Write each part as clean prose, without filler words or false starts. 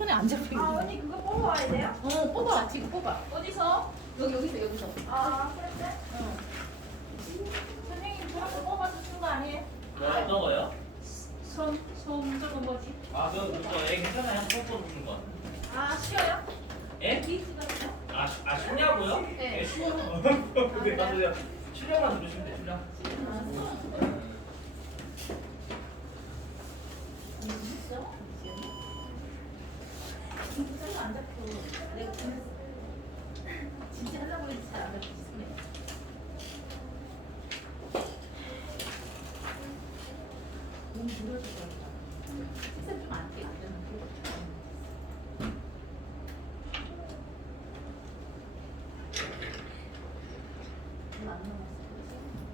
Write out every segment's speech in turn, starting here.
손에 안 잡히게. 아 언니 그거 뽑아와야 돼요? 뽑아. 지금 뽑아. 어디서? 여기서. 아 그랬대? 선생님 저렇게 뽑아서 준 거 아니에요? 어떤 거요? 손 저거 뭐지? 아, 그거 괜찮아요. 뽀뽀 주는 거. 아 쉬어요? 예? 비스가 쉬냐고요? 네. 쉬어요. 네, 맞아요. 출력만 들으시면 돼요, 출력. 있어? 진짜 안 잡혀. 내가 진짜 하려고 했지 안 잡혀. 너무 늘어질 거니까. 색깔 좀안 띄게 안 되는 거. 얼마 안 남았어.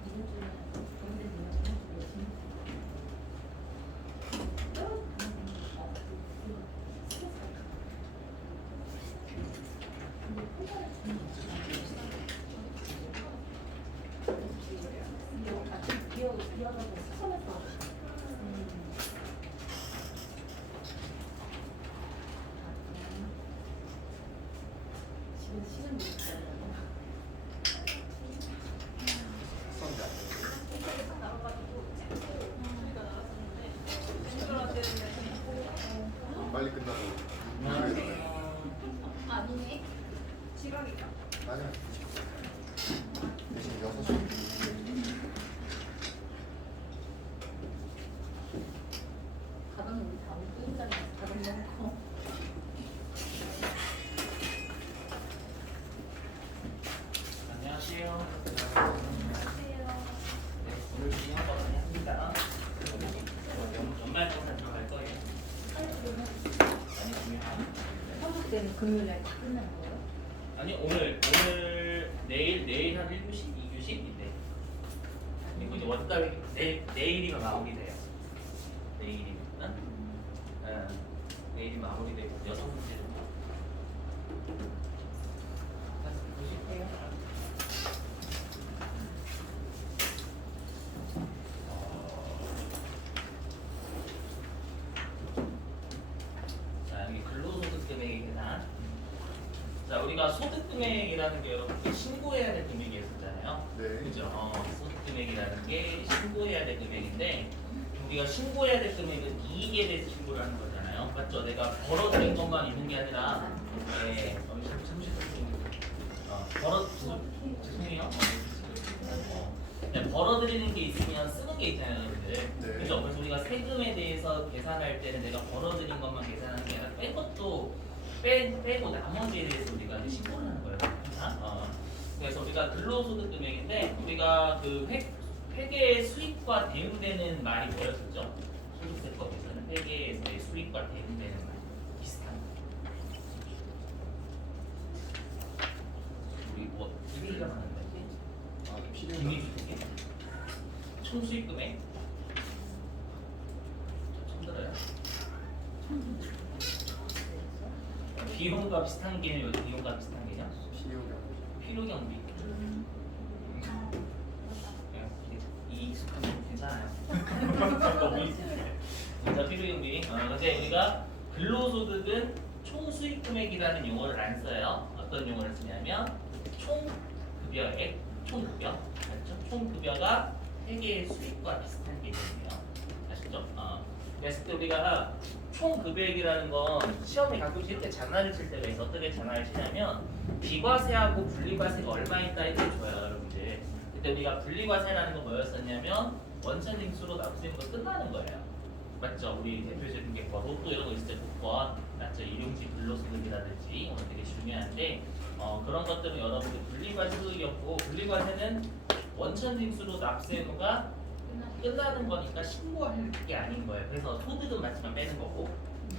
이번 주에 정대 되면 시간 빨리 끝나고 아니네. 지각이다. 아니야 대신 6시 가방 우리 다 끈다니 가방 넣고. 안녕하세요. 네, 오늘 중요한 거는 합니다. 연말 정산 들어갈 거예요. 많이 중요한. 한국 때는 금요일에 끝나는 거예요? 아니 오늘 내일 한 1교시, 2교시인데 그리고 이제 원달 내일이면 마무리돼요. 내일이면 내일이 마무리되고 6문제 정도. 보실게요. 자 여기 근로소득 금액의 계산. 자 우리가 소득 금액이라는 게 여러분들 신고해야 될 금액이었잖아요. 네. 그죠? 소득 금액이라는 게 신고해야 될 금액인데 우리가 신고해야 될 금액은 이익에 대해서 신고를 하는 거잖아요. 맞죠? 내가 벌어들인 것만 있는 게 아니라 죄송해요. 벌어들이는 게 있으면 쓰는 게 있잖아요, 여러분들. 네. 그죠? 그래서 우리가 세금에 대해서 계산할 때는 내가 벌어들인 것만 계산하는 게 아니라 뺀 것도 빼고 나머지에 대해서 우리가 이제 신고를 하는 거예요. 그래서 우리가 근로소득 금액인데 우리가 그 회계의 수익과 대응되는 말이 뭐였었죠? 소득세법에서는 회계에서의 수익과 대응되는 말 비슷한 거. 우리 뭐 이리가 하는데 필요가 국민주택에 총수익 금액 처음 들어요? 비용과 비슷한 개념, 비용과 비슷한 개념? 필요경비. 이 익숙하면 괜찮아요. 너무 익숙해. 자, 필요경비. 근데 우리가 근로소득은 총수익 금액이라는 용어를 안 써요. 어떤 용어를 쓰냐면 총급여액, 총급여. 맞죠? 총급여가 회계의 수익과 비슷한 개념이에요. 아시죠? 그랬을 때 우리가 총급여액이라는 건 시험에 가끔씩 이렇게 장난을 칠 때가 있어. 어떻게 장난을 치냐면 비과세하고 분리과세가 얼마 있다 이렇게 줘요, 여러분들. 그때 우리가 분리과세라는 건 뭐였었냐면 원천징수로 납부세금으로 끝나는 거예요. 맞죠? 우리 대표적인 게 뭐 로또 이런 거 있을 때 복권, 맞죠? 일용직 근로소득이라든지 이런 거 되게 중요한데 그런 것들은 여러분들 분리과세 소득이었고 분리과세는 원천징수로 납세금가 끝나는 거니까 신고할 게 아닌 거예요. 그래서 소득은 맞지만 빼는 거고,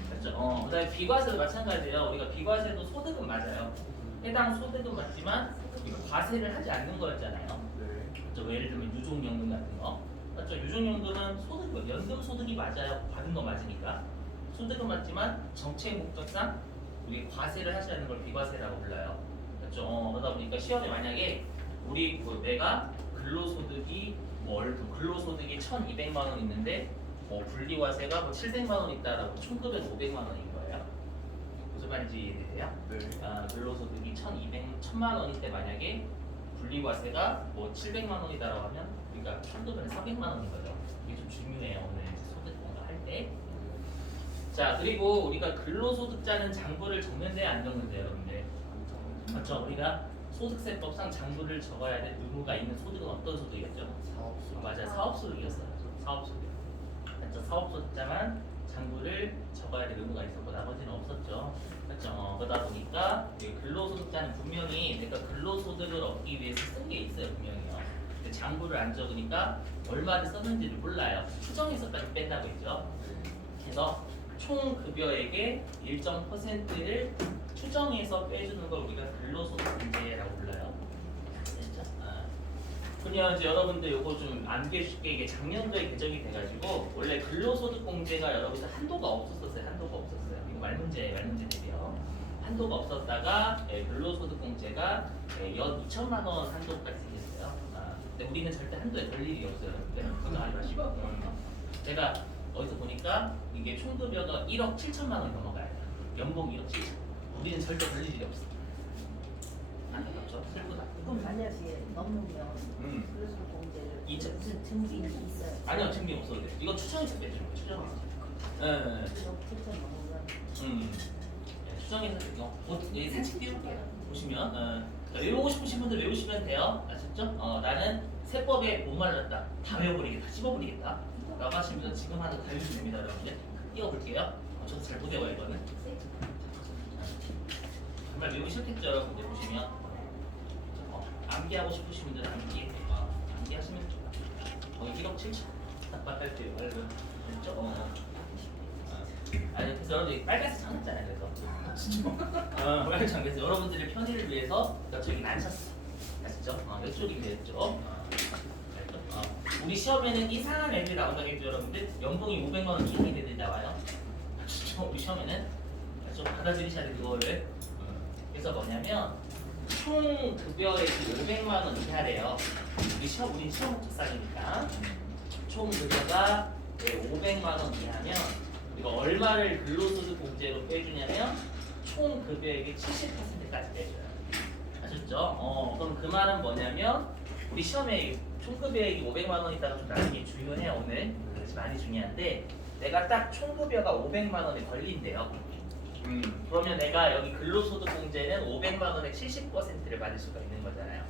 맞죠? 그다음에 비과세도 마찬가지예요. 우리가 비과세도 소득은 맞아요. 해당 소득은 맞지만 우리가 과세를 하지 않는 거였잖아요. 네. 그렇죠? 뭐 예를 들면 유종연금 같은 거, 맞죠? 유종연금은 소득, 연금 소득이 맞아요. 받은 거 맞으니까 소득은 맞지만 정책 목적상 우리 과세를 하지 않는 걸 비과세라고 불러요. 그렇죠? 그러다 보니까 시험에 만약에 우리 내가 근로소득이 근로소득이 1,200만 원 있는데 분리과세가 700만 원 있다라고 총급여가 500만 원인 거예요. 무슨 말인지 이해돼요? 네. 근로소득이 1,200만 원일 때 만약에 분리과세가 뭐 700만 원이다라고 하면 우리가 한도변에 400만 원인 거죠. 이게 좀 중요해요. 오늘 소득 뭔가 할 때. 자, 그리고 우리가 근로소득자는 장부를 적는데 안 적는데 여러분들. 맞죠? 우리가 소득세법상 장부를 적어야 될 의무가 있는 소득은 어떤 소득이었죠? 사업소. 맞아, 사업소득이었어요. 사업소득. 맞죠? 사업소득자만 장부를 적어야 될 의무가 있었고 나머지는 없었죠. 맞죠? 그러다 보니까 이 근로소득자는 분명히 내가 근로소득을 얻기 위해서 쓴 게 있어요, 분명히요. 근데 장부를 안 적으니까 얼마를 썼는지를 몰라요. 추정해서까지 뺀다고 했죠. 네. 그래서 총 급여액의 일정 퍼센트를 추정해서 빼주는 걸 우리가 근로소득공제라고 불러요. 진짜? 그냥 이제 여러분들 요거 좀 암기해 줄게. 이게 작년도에 개정이 돼가지고 원래 근로소득공제가 여러분들 한도가 없었어요. 한도가 없었어요. 이거 말문제 대비요. 한도가 없었다가 근로소득공제가 연 2천만 원 한도까지 생겼어요. 근데 우리는 절대 한도에 걸 일이 없어요. 생각하지 마시고. 제가 어디서 보니까 이게 총급여가 1억 7천만 원이 넘어가야 돼요. 연봉 1억 7천. 우리는 절대 걸릴 일이 없어. 안타깝죠? 슬프다. 그럼 만약에 넘으면 그래서 공제를 이천. 무슨 증빙이 있어요? 아니요, 증빙 없어도 돼. 이거 추정해서 빼주는 거예요. 추정해서. 네. 그래서 특정 넘으면 추정해서 빼요. 여기 사진 띄울게요. 보시면 자, 외우고 싶으신 분들 외우시면 돼요. 아셨죠? 나는 세법에 못 말랐다. 다 외워버리겠다. 다 씹어버리겠다. 라고 하시면 분들 지금 하나 다 외우시면 됩니다. 여러분들. 띄워볼게요. 저도 잘 못 외워요, 이거는. 정말 외우기 싫겠죠, 여러분들 보시면. 암기하고 싶으신 분들은 암기하시면 거의 1억 7천. 딱 말할 때 알죠? 아니 그래서 여러분들 빨간색 쳐놨잖아요. 그래서 진짜 빨간색 그래서 여러분들의 편의를 위해서 저기 난쳤어. 아시죠? 이쪽인데 이쪽. 알죠? 우리 시험에는 이상한 애들이 나온다겠죠, 여러분들. 연봉이 500만 원 이상인 애들이 나와요. 아시죠? 우리 시험에는 좀 받아들이셔야 돼 그거를. 그래서 뭐냐면 총 급여액이 500만 원 이하래요. 우리 시험 목적상이니까 총 급여가 500만 원 이하면 우리가 얼마를 근로소득 공제로 빼주냐면 총 급여액의 70%까지 빼줘요. 아셨죠? 그럼 그 말은 뭐냐면 우리 시험에 총 급여액이 500만 원이다가 좀 나중에 중요해요 오늘. 그래서 많이 중요한데 내가 딱 총 급여가 500만 원에 걸린대요. 그러면 내가 여기 근로소득 공제는 500만 원의 70%를 받을 수가 있는 거잖아요.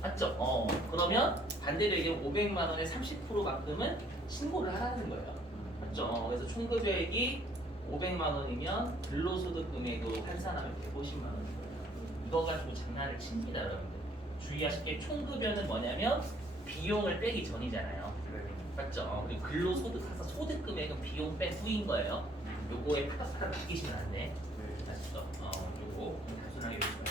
맞죠? 그러면 반대로 얘기하면 500만 원의 30%만큼은 신고를 하라는 거예요. 맞죠? 그래서 총급여액이 500만 원이면 근로소득 금액으로 환산하면 150만 원인 거예요. 이거 가지고 장난을 칩니다, 여러분들. 주의하실 게 총급여는 뭐냐면 비용을 빼기 전이잖아요. 맞죠? 그리고 근로소득 사서 소득 금액은 비용 뺀 후인 거예요. 요거에 파닥파닥 바뀌시면 안 돼. 아시죠? 요거 단순하게 외우시면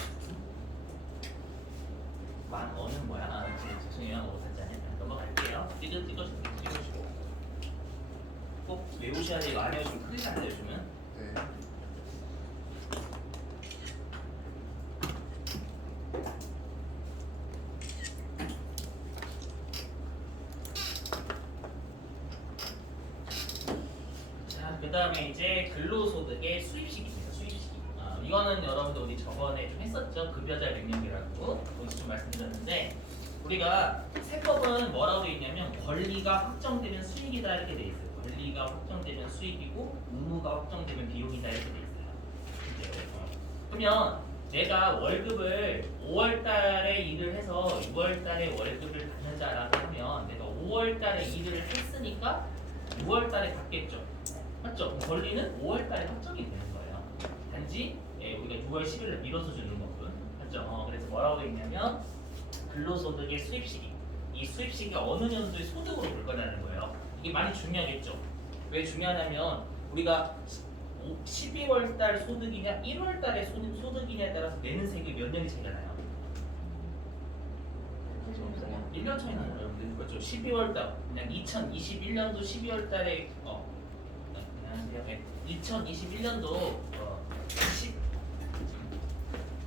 만 원은 뭐야? 죄송해요. 오산자는 넘어갈게요. 찍으시고 꼭 외우셔야 돼요. 안 외우시면 큰일 나요. 요즘은. 네. 그 다음에 이제 근로소득의 수입식입니다. 수입식. 이거는 여러분들 우리 저번에 좀 했었죠. 급여자 능력이라고 거기서 좀 말씀드렸는데 우리가 세법은 뭐라고 되어 있냐면 권리가 확정되면 수익이다 이렇게 되어 있어요. 권리가 확정되면 수익이고 의무가 확정되면 비용이다 이렇게 되어 있어요. 그러면 내가 월급을 5월달에 일을 해서 6월달에 월급을 받는다라고 하면 내가 5월달에 일을 했으니까 6월달에 받겠죠. 맞죠? 권리는 5월달에 확정이 되는 거예요. 단지 우리가 6월 10일에 미뤄서 주는 거군. 맞죠? 그래서 뭐라고 되어 있냐면 근로소득의 수입시기. 이 수입시기가 어느 년도의 소득으로 볼 거라는 거예요. 이게 많이 중요하겠죠. 왜 중요하냐면 우리가 12월 달 소득이냐 1월 달에 소득이냐에 따라서 내는 세금이 몇 년이 차이가 나요. 1년 차이 나요, 여러분들. 그렇죠. 12월 달 그냥 2021년도 12월 달에 안녕하세요. 2021년도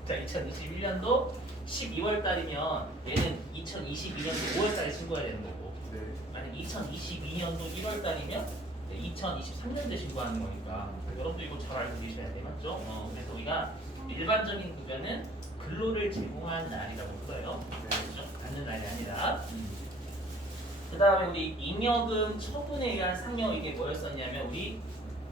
2021년도 12월 달이면 얘는 2022년도 5월 달에 신고해야 되는 거고. 네. 만약 2022년도 1월 달이면 2023년도에 신고하는 거니까 여러분도 이거 잘 알고 계셔야 돼, 맞죠? 그래서 우리가 일반적인 구별은 근로를 제공한 날이라고 불러요. 그렇죠? 받는 날이 아니라. 그 다음에 우리 잉여금 처분에 의한 상여 이게 뭐였었냐면 우리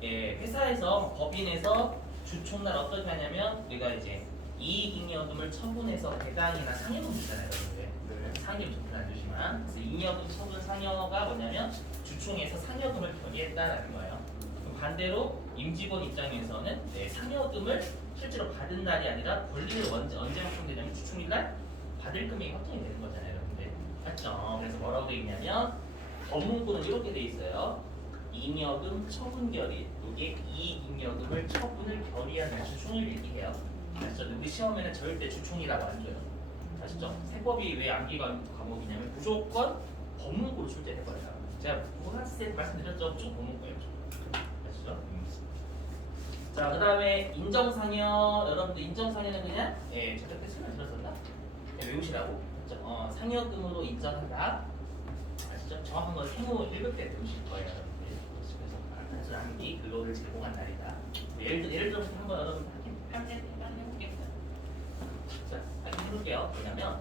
회사에서 법인에서 주총날 어떻게 하냐면 우리가 이제 이익잉여금을 처분해서 배당이나 상여금 주잖아요, 여러분들. 네. 상여금 처분 안 주시면 그래서 잉여금 처분 상여가 뭐냐면 주총에서 상여금을 결의했다라는 거예요. 그럼 반대로 임직원 입장에서는 상여금을 실제로 받은 날이 아니라 권리를 언제 확정되냐면 주총일 날 받을 금액이 확정이 되는 거잖아요, 여러분들. 맞죠? 그래서 뭐라고 되어 있냐면 법문구는 이렇게 돼 있어요. 잉여금 처분 결의. 이게 이익잉여금을 처분을 결의하는 주총을 얘기해요. 아시죠? 우리 시험에는 절대 주총이라고 안 줘요. 아시죠? 세법이 왜 암기가 과목이냐면 무조건 법문구로 출제해버려요. 제가 고등학생 때 말씀드렸죠? 무조건 법문구예요. 아시죠? 자, 그 다음에 인정상여. 여러분들 인정상여는 그냥 제가 때 설명 들었었나? 외우시라고. 그렇죠? 상여금으로 인정한다. 아시죠? 정확한 건 세무 1급 때 배우실 거예요, 여러분들. 그래서 단순 암기 근로를 제공한 날이다. 예를 들어서 한번 여러분 해볼게요. 자, 해볼게요. 뭐냐면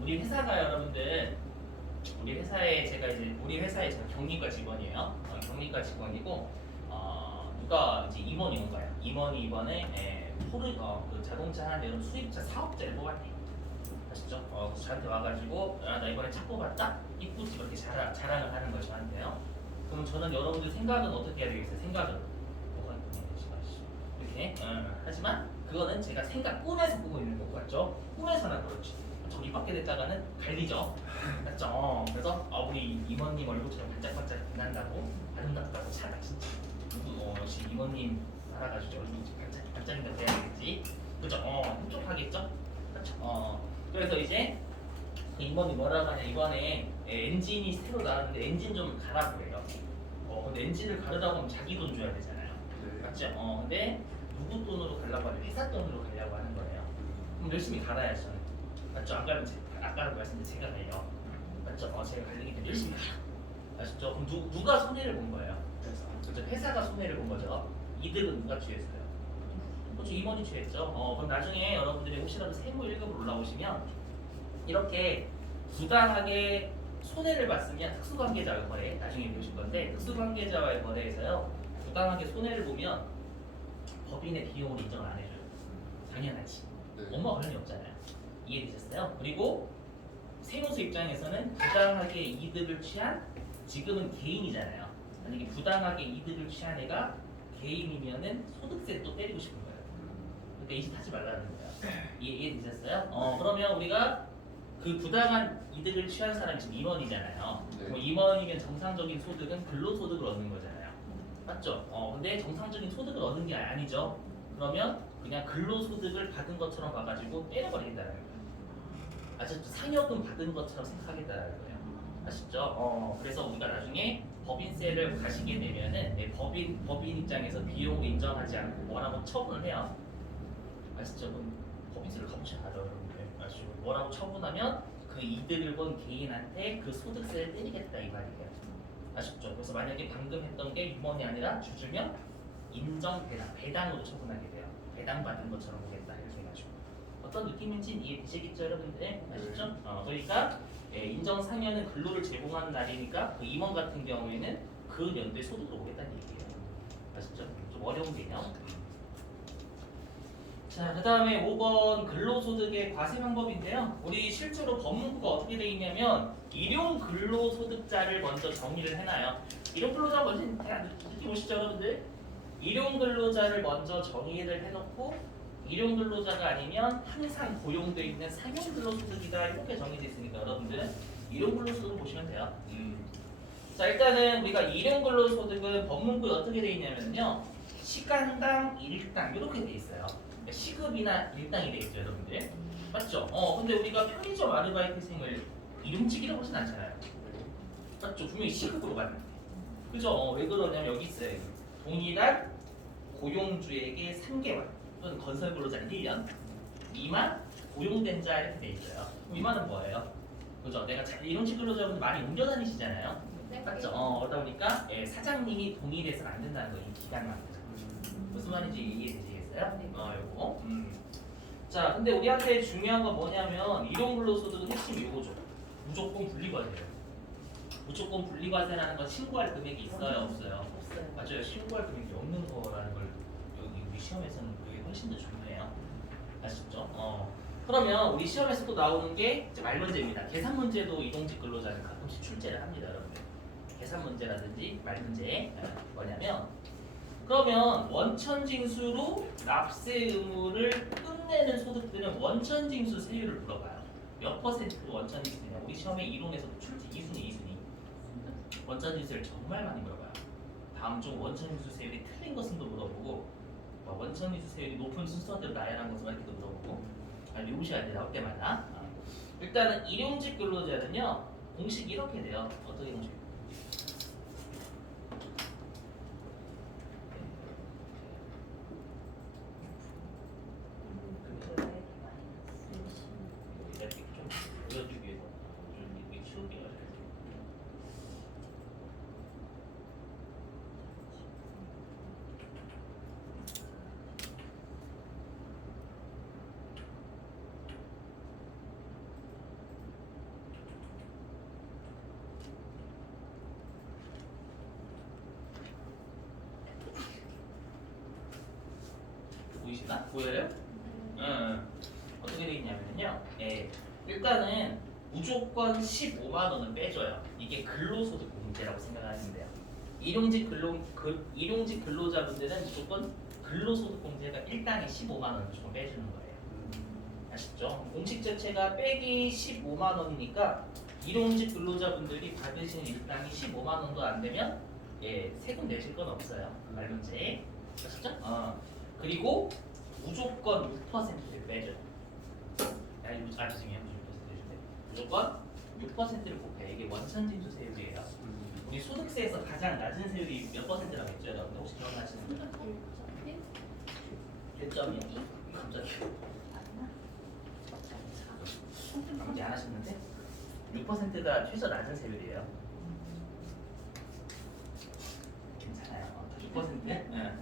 우리 회사가 여러분들 우리 회사에 제가 경리과 직원이에요. 경리과 직원이고 누가 이제 임원이 온 거예요. 임원이 이번에 그 자동차 한 여러분 수입차 사업자를 뽑았대. 아시죠? 그래서 저한테 와가지고 나 이번에 차 뽑았다. 이쁘지 이렇게 자랑을 하는 거예요, 저한테요. 그럼 저는 여러분들 생각은 어떻게 해야 되겠어요? 생각은 이렇게 하지만 그거는 제가 꿈에서 꾸고 있는 거 같죠? 꿈에서나 그렇지. 저기 밖에 됐다가는 갈리죠. 맞죠? 그래서 우리 임원님 얼굴처럼 반짝반짝 빛난다고 아름답다고 차가 진짜 역시 임원님 알아가지고 얼굴이 반짝반짝인가 돼야겠지. 그죠? 흡족하겠죠? 그렇죠? 그래서 이제 그 임원이 뭐라고 하냐, 이번에 엔진이 새로 나왔는데 엔진 좀 가라고 해요. 근데 엔진을 가르라고 하면 자기 돈 줘야 되잖아요. 네. 맞죠? 근데 누구 돈으로 가려고 하면 회사 돈으로 가려고 하는 거예요. 그럼 열심히 갈아야죠, 저는. 맞죠? 아까 말씀드린 제가 갈려. 맞죠? 제가 갈리기 때문에 열심히 가라. 아시죠? 그럼 누가 손해를 본 거예요? 그렇죠? 회사가 손해를 본 거죠. 이득은 누가 취했어요? 그렇죠? 임원이 취했죠. 그럼 나중에 여러분들이 혹시라도 세무 1급으로 올라오시면 이렇게 부당하게 손해를 봤으면 특수관계자와의 거래, 나중에 배우실 건데 특수관계자와의 거래에서요 부당하게 손해를 보면 법인의 비용을 인정을 안 해줘요. 당연하지. 네. 엄마 관련이 없잖아요. 이해되셨어요? 그리고 세무서 입장에서는 부당하게 이득을 취한, 지금은 개인이잖아요. 만약에 부당하게 이득을 취한 애가 개인이면은 소득세 또 때리고 싶은 거예요. 그러니까 이 짓 하지 말라는 거예요. 이해되셨어요? 그러면 우리가 그 부당한 이득을 취한 사람이 지금 임원이잖아요. 네. 그럼 임원이면 정상적인 소득은 근로소득을 얻는 거잖아요. 맞죠? 근데 정상적인 소득을 얻는 게 아니죠. 그러면 그냥 근로소득을 받은 것처럼 봐가지고 때려버리겠다는 거예요. 아시죠? 상여금 받은 것처럼 생각하겠다는 거예요. 아시죠? 그래서 우리가 나중에 법인세를 가시게 되면은 법인 입장에서 비용을 인정하지 않고 뭐라고 처분을 해요. 아시죠? 그럼 법인세를 갚으셔야 하죠, 여러분들. 아시죠? 뭐라고 처분하면 그 이득을 본 개인한테 그 소득세를 때리겠다 이 말이에요. 아쉽죠? 그래서 만약에 방금 했던 게 유언이 아니라 주주면 인정 배당으로 처분하게 돼요. 배당받은 것처럼 보겠다 이렇게 해가지고 어떤 느낌인지 이해되시겠죠, 여러분들? 아시죠? 그러니까 인정상여는 근로를 제공하는 날이니까 그 임원 같은 경우에는 그 연도에 소득을 오겠다는 얘기예요. 아시죠? 좀 어려운 개념. 자, 그 다음에 5번 근로소득의 과세 방법인데요. 우리 실제로 법문구가 어떻게 되어 있냐면 일용 근로소득자를 먼저 정의를 해놔요. 일용 근로자 먼저 느낌 오시죠, 여러분들? 일용 근로자를 먼저 정의를 해놓고 일용 근로자가 아니면 항상 고용되어 있는 상용 근로소득이다 이렇게 정의되어 있으니까 여러분들은 일용 근로소득을 보시면 돼요. 자, 일단은 우리가 일용 근로소득은 법문구에 어떻게 되어 있냐면요. 시간당 일당 이렇게 되어 있어요. 시급이나 일당이 되겠죠, 여러분들. 맞죠? 근데 우리가 편의점 아르바이트생을 일용직이라고 하진 않잖아요. 맞죠? 분명히 시급으로 받는데. 그죠? 왜 그러냐면 여기 있어요. 동일한 고용주에게 3개월 또는 건설 근로자는 1년 미만 고용된 자 이렇게 돼 있어요. 그럼 미만은 뭐예요? 그죠? 내가 일용직 근로자분들 많이 옮겨 다니시잖아요. 네. 맞죠? 그러다 보니까 사장님이 동의돼서는 안 된다는 거예요. 이 기간만큼. 무슨 말인지 이해되시겠어요? 네. 요거. 자, 근데 우리한테 중요한 건 뭐냐면 이동 근로소득은 핵심 요거죠. 무조건 분리과세예요. 무조건 분리과세라는 건 신고할 금액이 있어요, 없어요? 없어요. 맞아요. 신고할 금액이 없는 거라는 걸 여기 우리 시험에서는 그게 훨씬 더 중요해요. 아시죠? 그러면 우리 시험에서 또 나오는 게 이제 말 문제입니다. 계산 문제도 이동직 근로자는 가끔씩 출제를 합니다, 여러분들. 계산 문제라든지 말 문제 뭐냐면 그러면 원천징수로 납세 의무를 끝내는 소득들은 원천징수 세율을 물어봐요. 몇 퍼센트 원천징수냐? 우리 시험에 이론에서도 출제 2순위. 원천징수를 정말 많이 물어봐요. 다음 중 원천징수 세율이 틀린 것은도 물어보고 원천징수 세율이 높은 순서대로 나열한 것은 이렇게도 물어보고 외우셔야 돼 나올 때마다. 일단은 일용직 근로자는요 공식이 이렇게 돼요. 어떻게 공식? 이렇게 좀 보여주기 위해서 좀 이렇게 치우기가 잘 돼요. 보이시나? 보여요? 응. 어떻게 되겠냐면요. 일단은 무조건 15만 원은 빼줘요. 이게 근로소득 공제라고 생각하시면 돼요. 일용직 근로자분들은 무조건 근로소득 공제가 일당에 15만 원 무조건 빼주는 거예요. 아시죠? 공식 자체가 빼기 15만 원이니까 일용직 근로자분들이 받으시는 일당이 15만 원도 안 되면 세금 내실 건 없어요. 말 문제. 아시죠? 그리고 무조건 6%를 빼줘요. 죄송해요. 무조건 6%를 곱해요. 이게 원천징수 세율이에요. 우리 소득세에서 가장 낮은 세율이 몇 퍼센트라고 했죠? 여러분 혹시 기억나시는 분? 1.2? 갑자기 아무리 안 하셨는데 6%가 최저 낮은 세율이에요. 괜찮아요. 6%? 괜찮아요.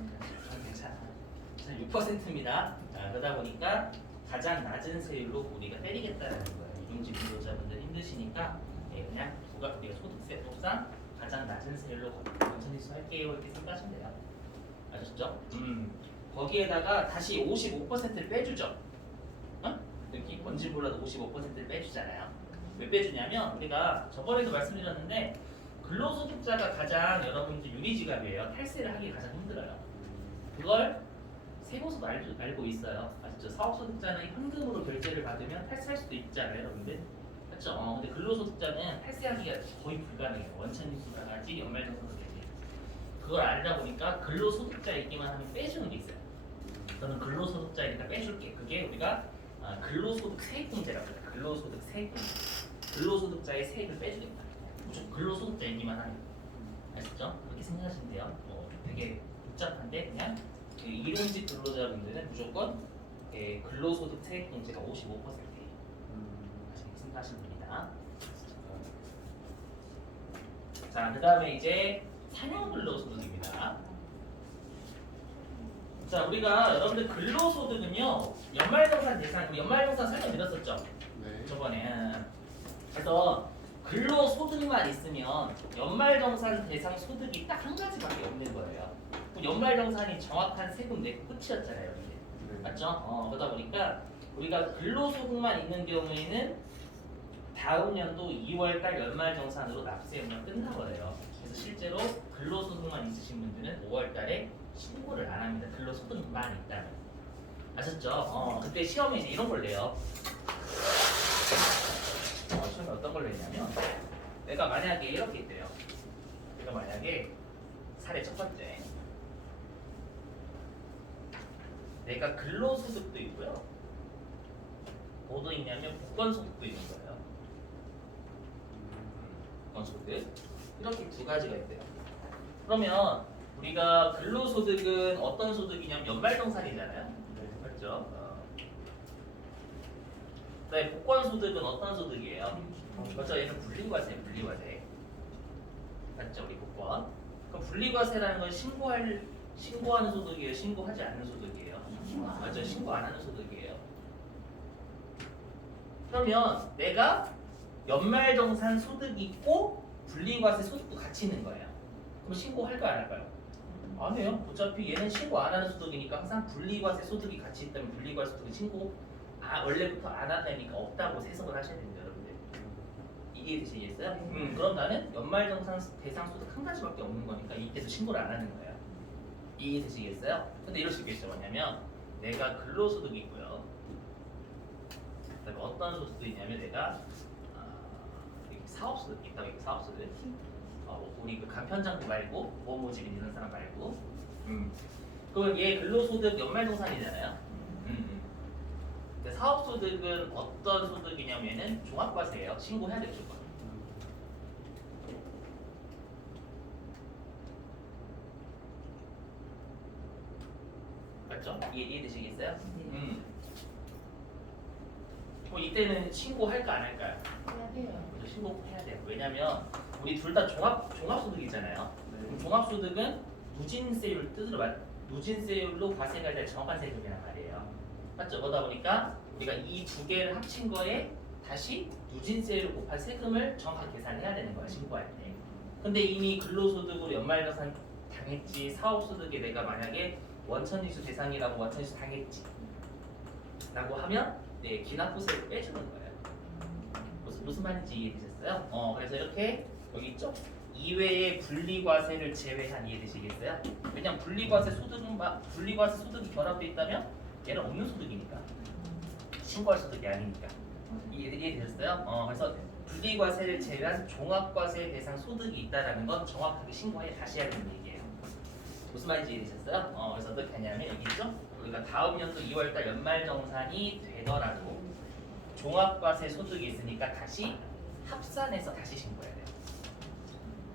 6%입니다. 그러다 보니까 가장 낮은 세율로 우리가 때리겠다는 거예요. 이용직 근로자분들 힘드시니까 그냥 우리가 소득세법상 가장 낮은 세율로 원천징수 할게요 이렇게 생각하시면 돼요. 아셨죠? 거기에다가 다시 55%를 빼주죠. 이렇게 뭔지 몰라도 55%를 빼주잖아요. 왜 빼주냐면 우리가 저번에도 말씀드렸는데 근로소득자가 가장 여러분들 유리지갑이에요. 탈세를 하기 가장 힘들어요. 그걸 세무서도 알고 있어요. 아시죠? 사업소득자는 현금으로 결제를 받으면 탈세할 수도 있잖아요, 여러분들. 그렇죠? 근데 근로소득자는 탈세하기가 거의 불가능해요. 원천징수가 나지 연말정산도 되지. 그걸 알다 보니까 근로소득자이기만 하면 빼주는 게 있어요. 저는 근로소득자이니까 빼줄게. 그게 우리가 근로소득 세액공제라고 해요. 근로소득 세액공제. 근로소득자의 세액을 빼주겠다. 무조건 근로소득자이기만 하면. 아시죠? 그렇게 생각하시면 돼요. 되게 복잡한데 그냥 일용직 근로자분들은 무조건 근로소득 세액공제가 55%예요. 생각하시면 됩니다. 자, 그 다음에 이제 상여근로소득입니다. 자, 우리가 여러분들 근로소득은요 연말정산 대상, 우리 연말정산 설명드렸었죠? 네. 저번에. 그래서 근로소득만 있으면 연말정산 대상 소득이 딱 한 가지밖에 없는 거예요. 연말정산이 정확한 세금 내고 끝이었잖아요, 이게. 네. 맞죠? 그러다 보니까 우리가 근로소득만 있는 경우에는 다음 연도 2월달 연말정산으로 납세액만 끝나버려요. 그래서 실제로 근로소득만 있으신 분들은 5월달에 신고를 안 합니다. 근로소득만 있다면. 아셨죠? 그때 시험에 이제 이런 걸 내요. 시험에 어떤 걸 냈냐면 내가 만약에 이렇게 있대요. 내가 만약에 사례 첫 번째 내가 근로소득도 있고요. 뭐도 있냐면 복권소득도 있는 거예요. 복권소득 이렇게 두 가지가 있대요. 그러면 우리가 근로소득은 어떤 소득이냐면 연말정산이잖아요. 맞죠? 네, 복권소득은 어떤 소득이에요? 맞죠? 얘는 분리과세예요. 분리과세. 맞죠? 우리 복권. 그럼 분리과세라는 건 신고하는 소득이에요? 신고하지 않는 소득이에요? 맞죠? 신고 안 하는 소득이에요. 그러면 내가 연말정산 소득이 있고 분리과세 소득도 같이 있는 거예요. 그럼 신고할까요? 안 할까요? 안 해요. 어차피 얘는 신고 안 하는 소득이니까 항상 분리과세 소득이 같이 있다면 분리과세 소득은 신고 원래부터 안 한다니까 없다고 해석을 하셔야 됩니다, 여러분들. 이해되시겠어요? 그럼 나는 연말정산 대상 소득 한 가지밖에 없는 거니까 이때도 신고를 안 하는 거예요. 이해되시겠어요? 근데 이럴 수 있겠죠. 뭐냐면 내가 근로소득이 있고요. 그다음에 어떤 소득도 있냐면 내가 여기 사업소득 있다고. 여기 사업소득. 우리 그 간편장부 말고 보험모집인 이런 사람 말고. 그럼 얘 근로소득 연말정산이잖아요. 근데 사업소득은 어떤 소득이냐면은 종합과세예요. 신고해야 될 조건. 맞죠? 이해되시겠어요? 이때는 신고할까 안 할까요? 해야 돼요. 신고해야 돼요. 왜냐면 우리 둘 다 종합소득이잖아요. 그럼 종합소득은 누진세율 뜻으로 누진세율로 과세가 될 정확한 세금이란 말이에요. 맞죠? 그러다 보니까 우리가 이 두 개를 합친 거에 다시 누진세율을 곱할 세금을 정확하게 계산해야 되는 거야, 신고할 때. 근데 이미 근로소득으로 연말정산 당했지, 사업소득에 내가 만약에 원천이수 대상이라고 원천이수 당했지 라고 하면 네, 기납부세를 빼주는 거예요. 무슨 말인지 이해되셨어요? 그래서 이렇게 여기 있죠? 이외의 분리과세를 제외한 이해되시겠어요? 왜냐면 분리과세 소득이 결합돼 있다면 얘는 없는 소득이니까 신고할 소득이 아니니까. 이해되셨어요? 그래서 분리과세를 제외한 종합과세 대상 소득이 있다라는 건 정확하게 신고해 다시 해야 되는 얘기예요. 무슨 말인지 이해되셨어요? 그래서 어떻게 하냐면 여기 있죠? 우리가 다음 연도 2월달 연말정산이 되더라도 종합과세 소득이 있으니까 다시 합산해서 다시 신고해야 돼요.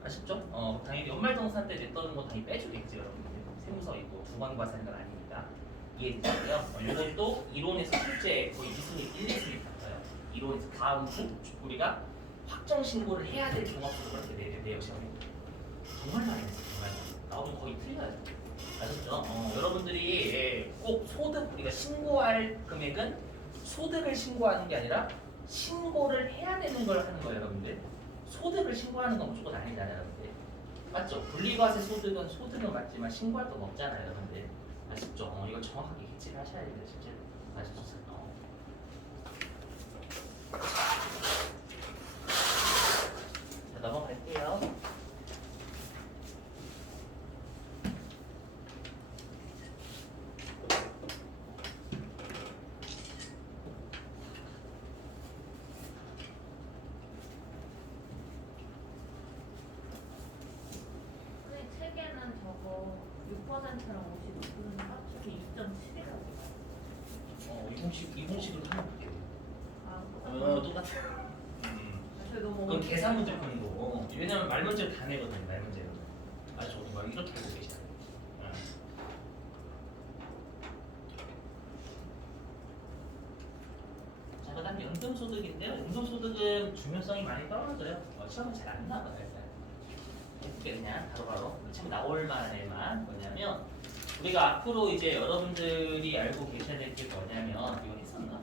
아쉽죠? 당연히 연말정산 때 냈던 거 당연히 빼주겠지 여러분들. 세무서 있고 두 번 과세하는 건 아니니까. 이해되시고요. 이것도 이론에서 실제 거의 2순위, 1, 2순위 같아요. 이론에서 다음 주 우리가 확정 신고를 해야 될 종합소득을 그렇게 내요 시험에. 정말 많이 했어요. 정말 나오면 거의 틀려요. 아셨죠? 여러분들이 꼭 소득 우리가 신고할 금액은 소득을 신고하는 게 아니라 신고를 해야 되는 걸 하는 거예요, 여러분들. 소득을 신고하는 건 무조건 아니잖아요, 여러분들. 맞죠? 분리과세 소득은 맞지만 신고할 건 없잖아요, 여러분들. 아쉽죠? 이걸 정확하게 캐치를 하셔야 됩니다, 진짜. 아시죠? 자, 넘어갈게요. 근데 책에는 저거 6%랑 55%는 합쳐서 2.7이라고. 이공식으로 하면 볼게요. 아, 똑같아요. 저 너무 그건 계산 문제 푸는 거고. 왜냐면 말 문제를 다 내거든요, 말 문제로. 아주 막 이렇게 알고 계시다. 자, 그다음 연금소득인데요. 연금소득은 중요성이 많이 떨어져요. 시험에 잘 안 나와요. 이렇게 그냥 바로바로 참 나올 만한 애만 뭐냐면 우리가 앞으로 이제 여러분들이 알고 계셔야 될 게 뭐냐면 이거 했었나?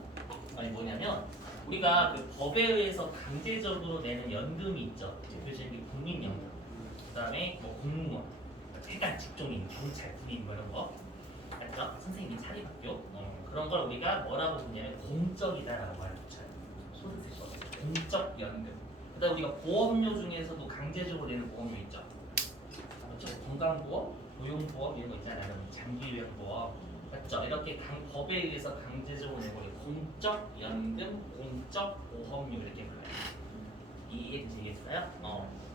아니 뭐냐면 우리가 그 법에 의해서 강제적으로 내는 연금이 있죠. 대표적인 게 국민연금, 그다음에 뭐 공무원, 대단 직종인, 경찰, 군인 뭐 이런 거, 맞죠? 선생님 사립학교 그런 걸 우리가 뭐라고 부르냐면 공적이다라고 말을 붙여요. 소득세법, 공적 연금. 그다음 우리가 보험료 중에서도 강제적으로 내는 보험료 있죠. 그렇죠? 건강보험, 고용보험 이런 거 있잖아요. 장기요양보험, 맞죠? 이렇게 법에 의해서 강제적으로 내는 거 공적 연금, 공적 보험료 이렇게 불러요. 이해되시겠어요?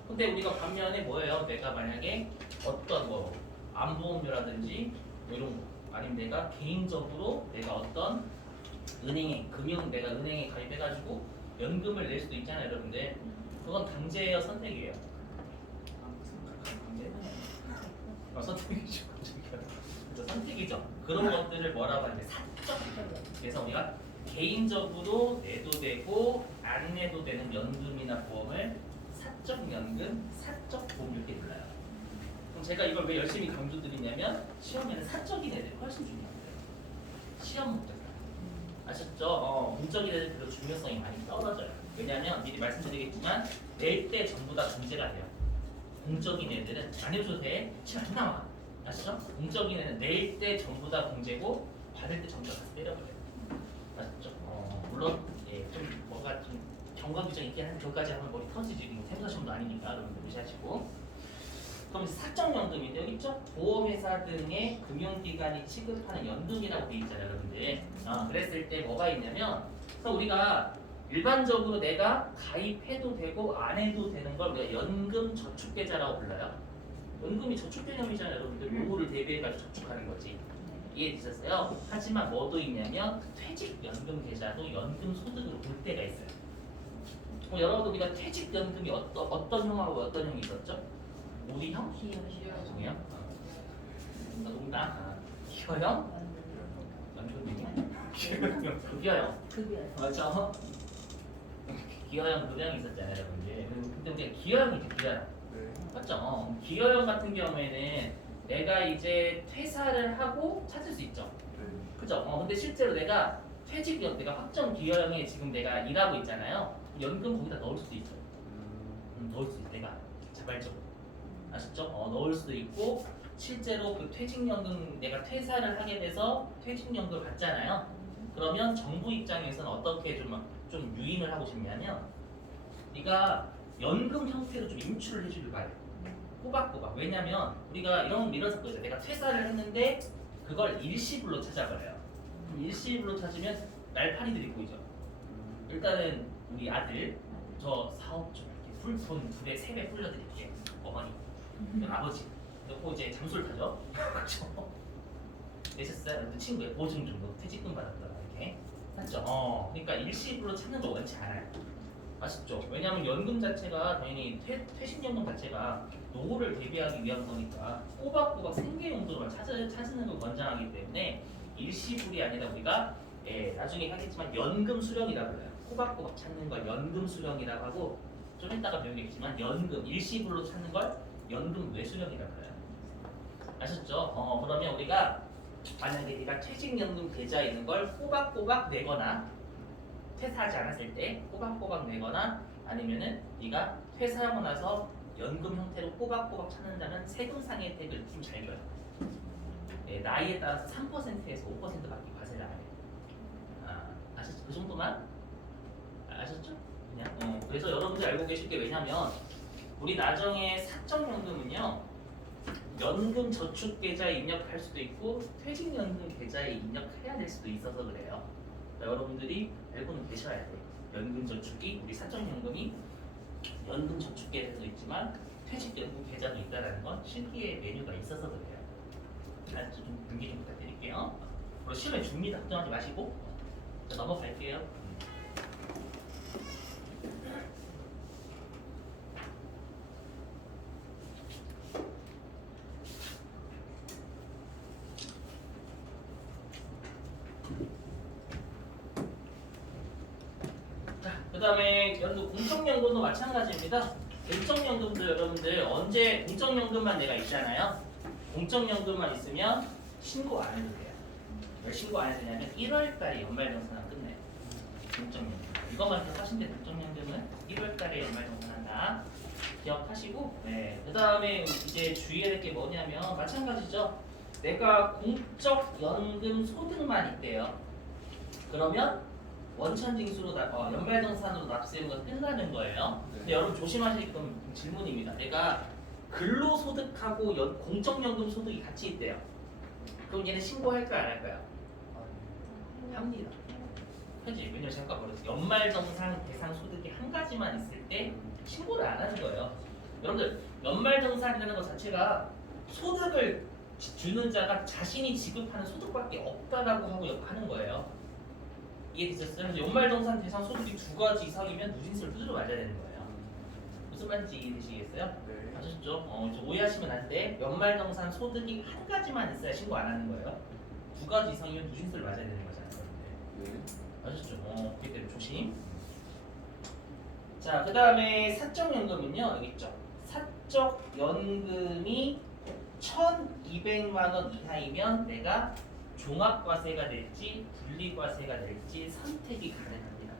근데 우리가 반면에 뭐예요? 내가 만약에 어떤 뭐 안보험료라든지 뭐 이런 거 아니면 내가 개인적으로 내가 어떤 내가 은행에 가입해가지고 연금을 낼 수도 있잖아요, 여러분들. 그건 강제예요, 선택이에요? 선택이죠. 선택이죠. 그런 것들을 뭐라고 하는데 사적. 그래서 우리가 개인적으로 내도 되고 안 내도 되는 연금이나 보험을 사적 연금, 사적 보험 이렇게 불러요. 그럼 제가 이걸 왜 열심히 강조드리냐면 시험에는 사적인 애들이 훨씬 중요해요. 시험 목적사. 아셨죠? 문적인 애들 별로 중요성이 많이 떨어져요. 왜냐하면 미리 말씀드리겠지만 낼 때 전부 다 공제가 돼요. 공적인 애들은 안 해줘도 돼. 시험 안 나와. 아시죠? 공적인 애는 낼 때 전부 다 공제고 받을 때 전부 다 때려버려요. 아셨죠? 물론 좀 뭔가 좀 경과 규정이 있긴 한데 그것까지 하면 머리 터지지. 세무사 시험도 아니니까 여러분들 무시하시고. 그럼 이제 사적연금인데 여기 있죠? 보험회사 등의 금융기관이 취급하는 연금이라고 돼 있잖아요, 여러분들. 그랬을 때 뭐가 있냐면, 그래서 우리가 일반적으로 내가 가입해도 되고 안 해도 되는 걸 우리가 연금저축계좌라고 불러요. 연금이 저축 개념이잖아요, 여러분들. 노후를 대비해가지고 저축하는 거지. 이해되셨어요? 하지만 뭐도 있냐면 퇴직연금 계좌도 연금 소득으로 볼 때가 있어요. 그럼 여러분 우리가 퇴직연금이 어떤 형하고 어떤 형이 있었죠? 우리 형? 죄송해요. 농담. 기어형? 연초님. 급여형. 맞죠? 기어형 급여형이 있었잖아요, 여러분들. 근데 우리가 기어형이지, 기어형. 네. 맞죠? 기어형 같은 경우에는 내가 이제 퇴사를 하고 찾을 수 있죠. 네. 그죠? 근데 실제로 내가 퇴직연, 내가 확정 기여형에 지금 내가 일하고 있잖아요. 연금 거기다 넣을 수도 있죠. 넣을 수 있어. 내가 자발적으로. 아셨죠? 넣을 수도 있고 실제로 그 퇴직연금 내가 퇴사를 하게 돼서 퇴직연금을 받잖아요. 그러면 정부 입장에서는 어떻게 좀 유인을 하고 싶냐면 네가 연금 형태로 좀 인출을 해주길 바래요. 꼬박꼬박. 왜냐면 우리가 이런 사건이죠. 내가 퇴사를 했는데 그걸 일시불로 찾아버려요. 그럼 일시불로 찾으면 날파리들이 보이죠. 일단은 우리 아들 저 사업 좀 이렇게 풀돈 2배, 3배 불려드릴게. 어머니, 아버지. 그리고 이제 잠수를 타죠. 그렇죠? 내셨어요? 그 친구의 보증 좀 퇴직금 받았더라 이렇게. 맞죠? 그러니까 일시불로 찾는 거 원치 않아요. 아쉽죠? 왜냐하면 연금 자체가 당연히 퇴직연금 자체가 노후를 대비하기 위한 거니까 꼬박꼬박 생계 용도로만 찾는 걸 권장하기 때문에 일시불이 아니라 우리가 나중에 하겠지만 연금 수령이라고 불러요. 꼬박꼬박 찾는 걸 연금 수령이라고 하고 좀 이따가 배우겠지만 연금 일시불로 찾는 걸 연금 외수령이라고 불러요. 아셨죠? 그러면 우리가 만약에 네가 퇴직연금 계좌에 있는 걸 꼬박꼬박 내거나 퇴사하지 않았을 때 꼬박꼬박 내거나 아니면은 네가 퇴사하고 나서 연금 형태로 꼬박꼬박 찾는다면 세금상의 혜택을 좀 잘 줘요. 나이에 따라서 3%에서 5%밖에 과세를 안 해요. 아셨죠? 그 정도만 아셨죠? 그냥 그래서 여러분들 알고 계실 게 왜냐면 우리 나중에 사적연금은요 연금 저축 계좌에 입력할 수도 있고 퇴직연금 계좌에 입력해야 될 수도 있어서 그래요. 여러분들이 알고는 계셔야 돼요. 연금 저축이 우리 사적연금이 연금 저축 계좌도 있지만 퇴직연금 계좌도 있다는 건 실기의 메뉴가 있어서 그래요. 좀 연기 좀 부탁드릴게요. 그리고 시험에 줍니다. 걱정하지 마시고 자, 넘어갈게요. 그 다음에 연금 공적연금도 마찬가지입니다. 공적연금도 여러분들 언제 공적연금만 내가 있잖아요. 공적연금만 있으면 신고 안 해도 돼요. 왜 신고 안 해도 되냐면 1월달에 연말정산을 끝내요. 공적연금. 이것만 기억하시면 돼요. 공적연금은 1월달에 연말정산한다. 기억하시고 그 다음에 이제 주의해야 될 게 뭐냐면 마찬가지죠. 내가 공적연금 소득만 있대요. 그러면 원천징수로 연말정산으로 납세의무가 끝나는 거예요. 근데 여러분 조심하실 건 질문입니다. 내가 근로소득하고 공적연금 소득이 같이 있대요. 그럼 얘는 신고할까요, 안 할까요? 합니다. 그지? 왜냐면 잠깐 버렸어. 연말정산 대상 소득이 한 가지만 있을 때 신고를 안 하는 거예요. 여러분들 연말정산이라는 것 자체가 소득을 주는 자가 자신이 지급하는 소득밖에 없다라고 하고 하는 거예요. 이해되셨어요? 그래서 연말정산 대상 소득이 2가지 이상이면 누진세를 두드려 맞아야 되는 거예요. 무슨 말인지 이해되시겠어요? 네. 아셨죠? 오해하시면 안 돼. 연말정산 소득이 한 가지만 있어야 신고 안 하는 거예요. 2가지 이상이면 누진세를 맞아야 되는 거잖아요. 네. 아셨죠? 그렇기 때문에 조심. 자, 그 다음에 사적연금은요, 여기 있죠. 사적연금이 1,200만 원 이하이면 내가 종합과세가 될지 분리과세가 될지 선택이 가능합니다.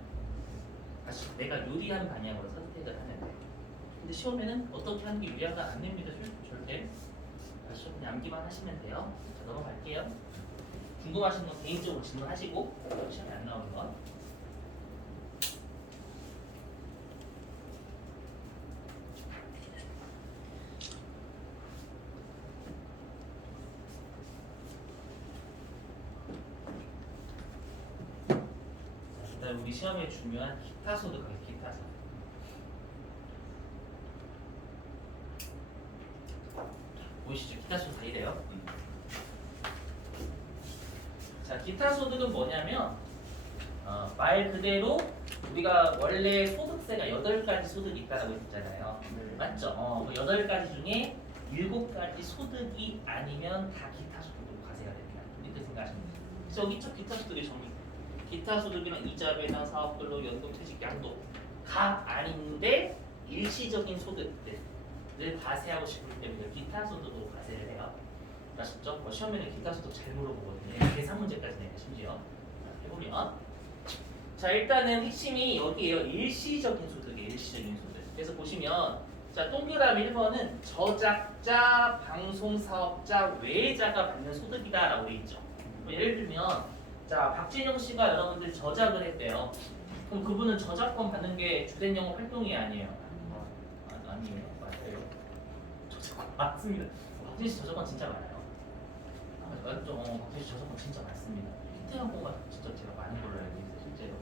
아시죠? 내가 유리한 방향으로 선택을 하면 돼. 근데 시험에는 어떻게 하는 게 유리하다 안 됩니다. 절대. 아시죠? 그냥 암기만 하시면 돼요. 자, 넘어갈게요. 궁금하신 건 개인적으로 질문하시고 시험에 안 나오는 건. 그다음 우리 시험에 중요한 기타 소득 가격, 기타 소득. 보이시죠? 기타 소득 다 이래요. 자, 기타 소득은 뭐냐면 말 그대로 우리가 원래 소득세가 8가지 소득이 있다고 했잖아요. 맞죠? 그 8가지 중에 7가지 소득이 아니면 다 기타 소득으로 과세가 됩니다. 이렇게 생각하시면 돼요. 그래서 여기 쪽 기타 소득의 정리. 기타 소득이랑 이자, 배당, 사업근로, 연금, 퇴직, 양도가 아닌데 일시적인 소득들을 과세하고 싶기 때문에 기타 소득으로 과세를 해요. 아셨죠? 뭐 시험에는 기타 소득 잘 물어보거든요. 계산 문제까지 내요, 심지어. 해보면. 자, 일단은 핵심이 여기에요. 일시적인 소득이에요, 일시적인 소득. 그래서 보시면, 자, 동그라미 1번은 저작자, 방송사업자, 외자가 받는 소득이다 라고 되어 있죠. 뭐 예를 들면, 자, 박진영 씨가 여러분들 저작을 했대요. 그럼 그분은 저작권 받는 게 주된 영업 활동이 아니에요. 아니에요. 맞아요. 저작권 맞습니다. 박진영 씨 저작권 진짜 많아요. 맞죠? 박진영 씨 저작권 진짜 많습니다. 희태한 거가 진짜 제가 많은 걸로 알고 있어요, 실제로.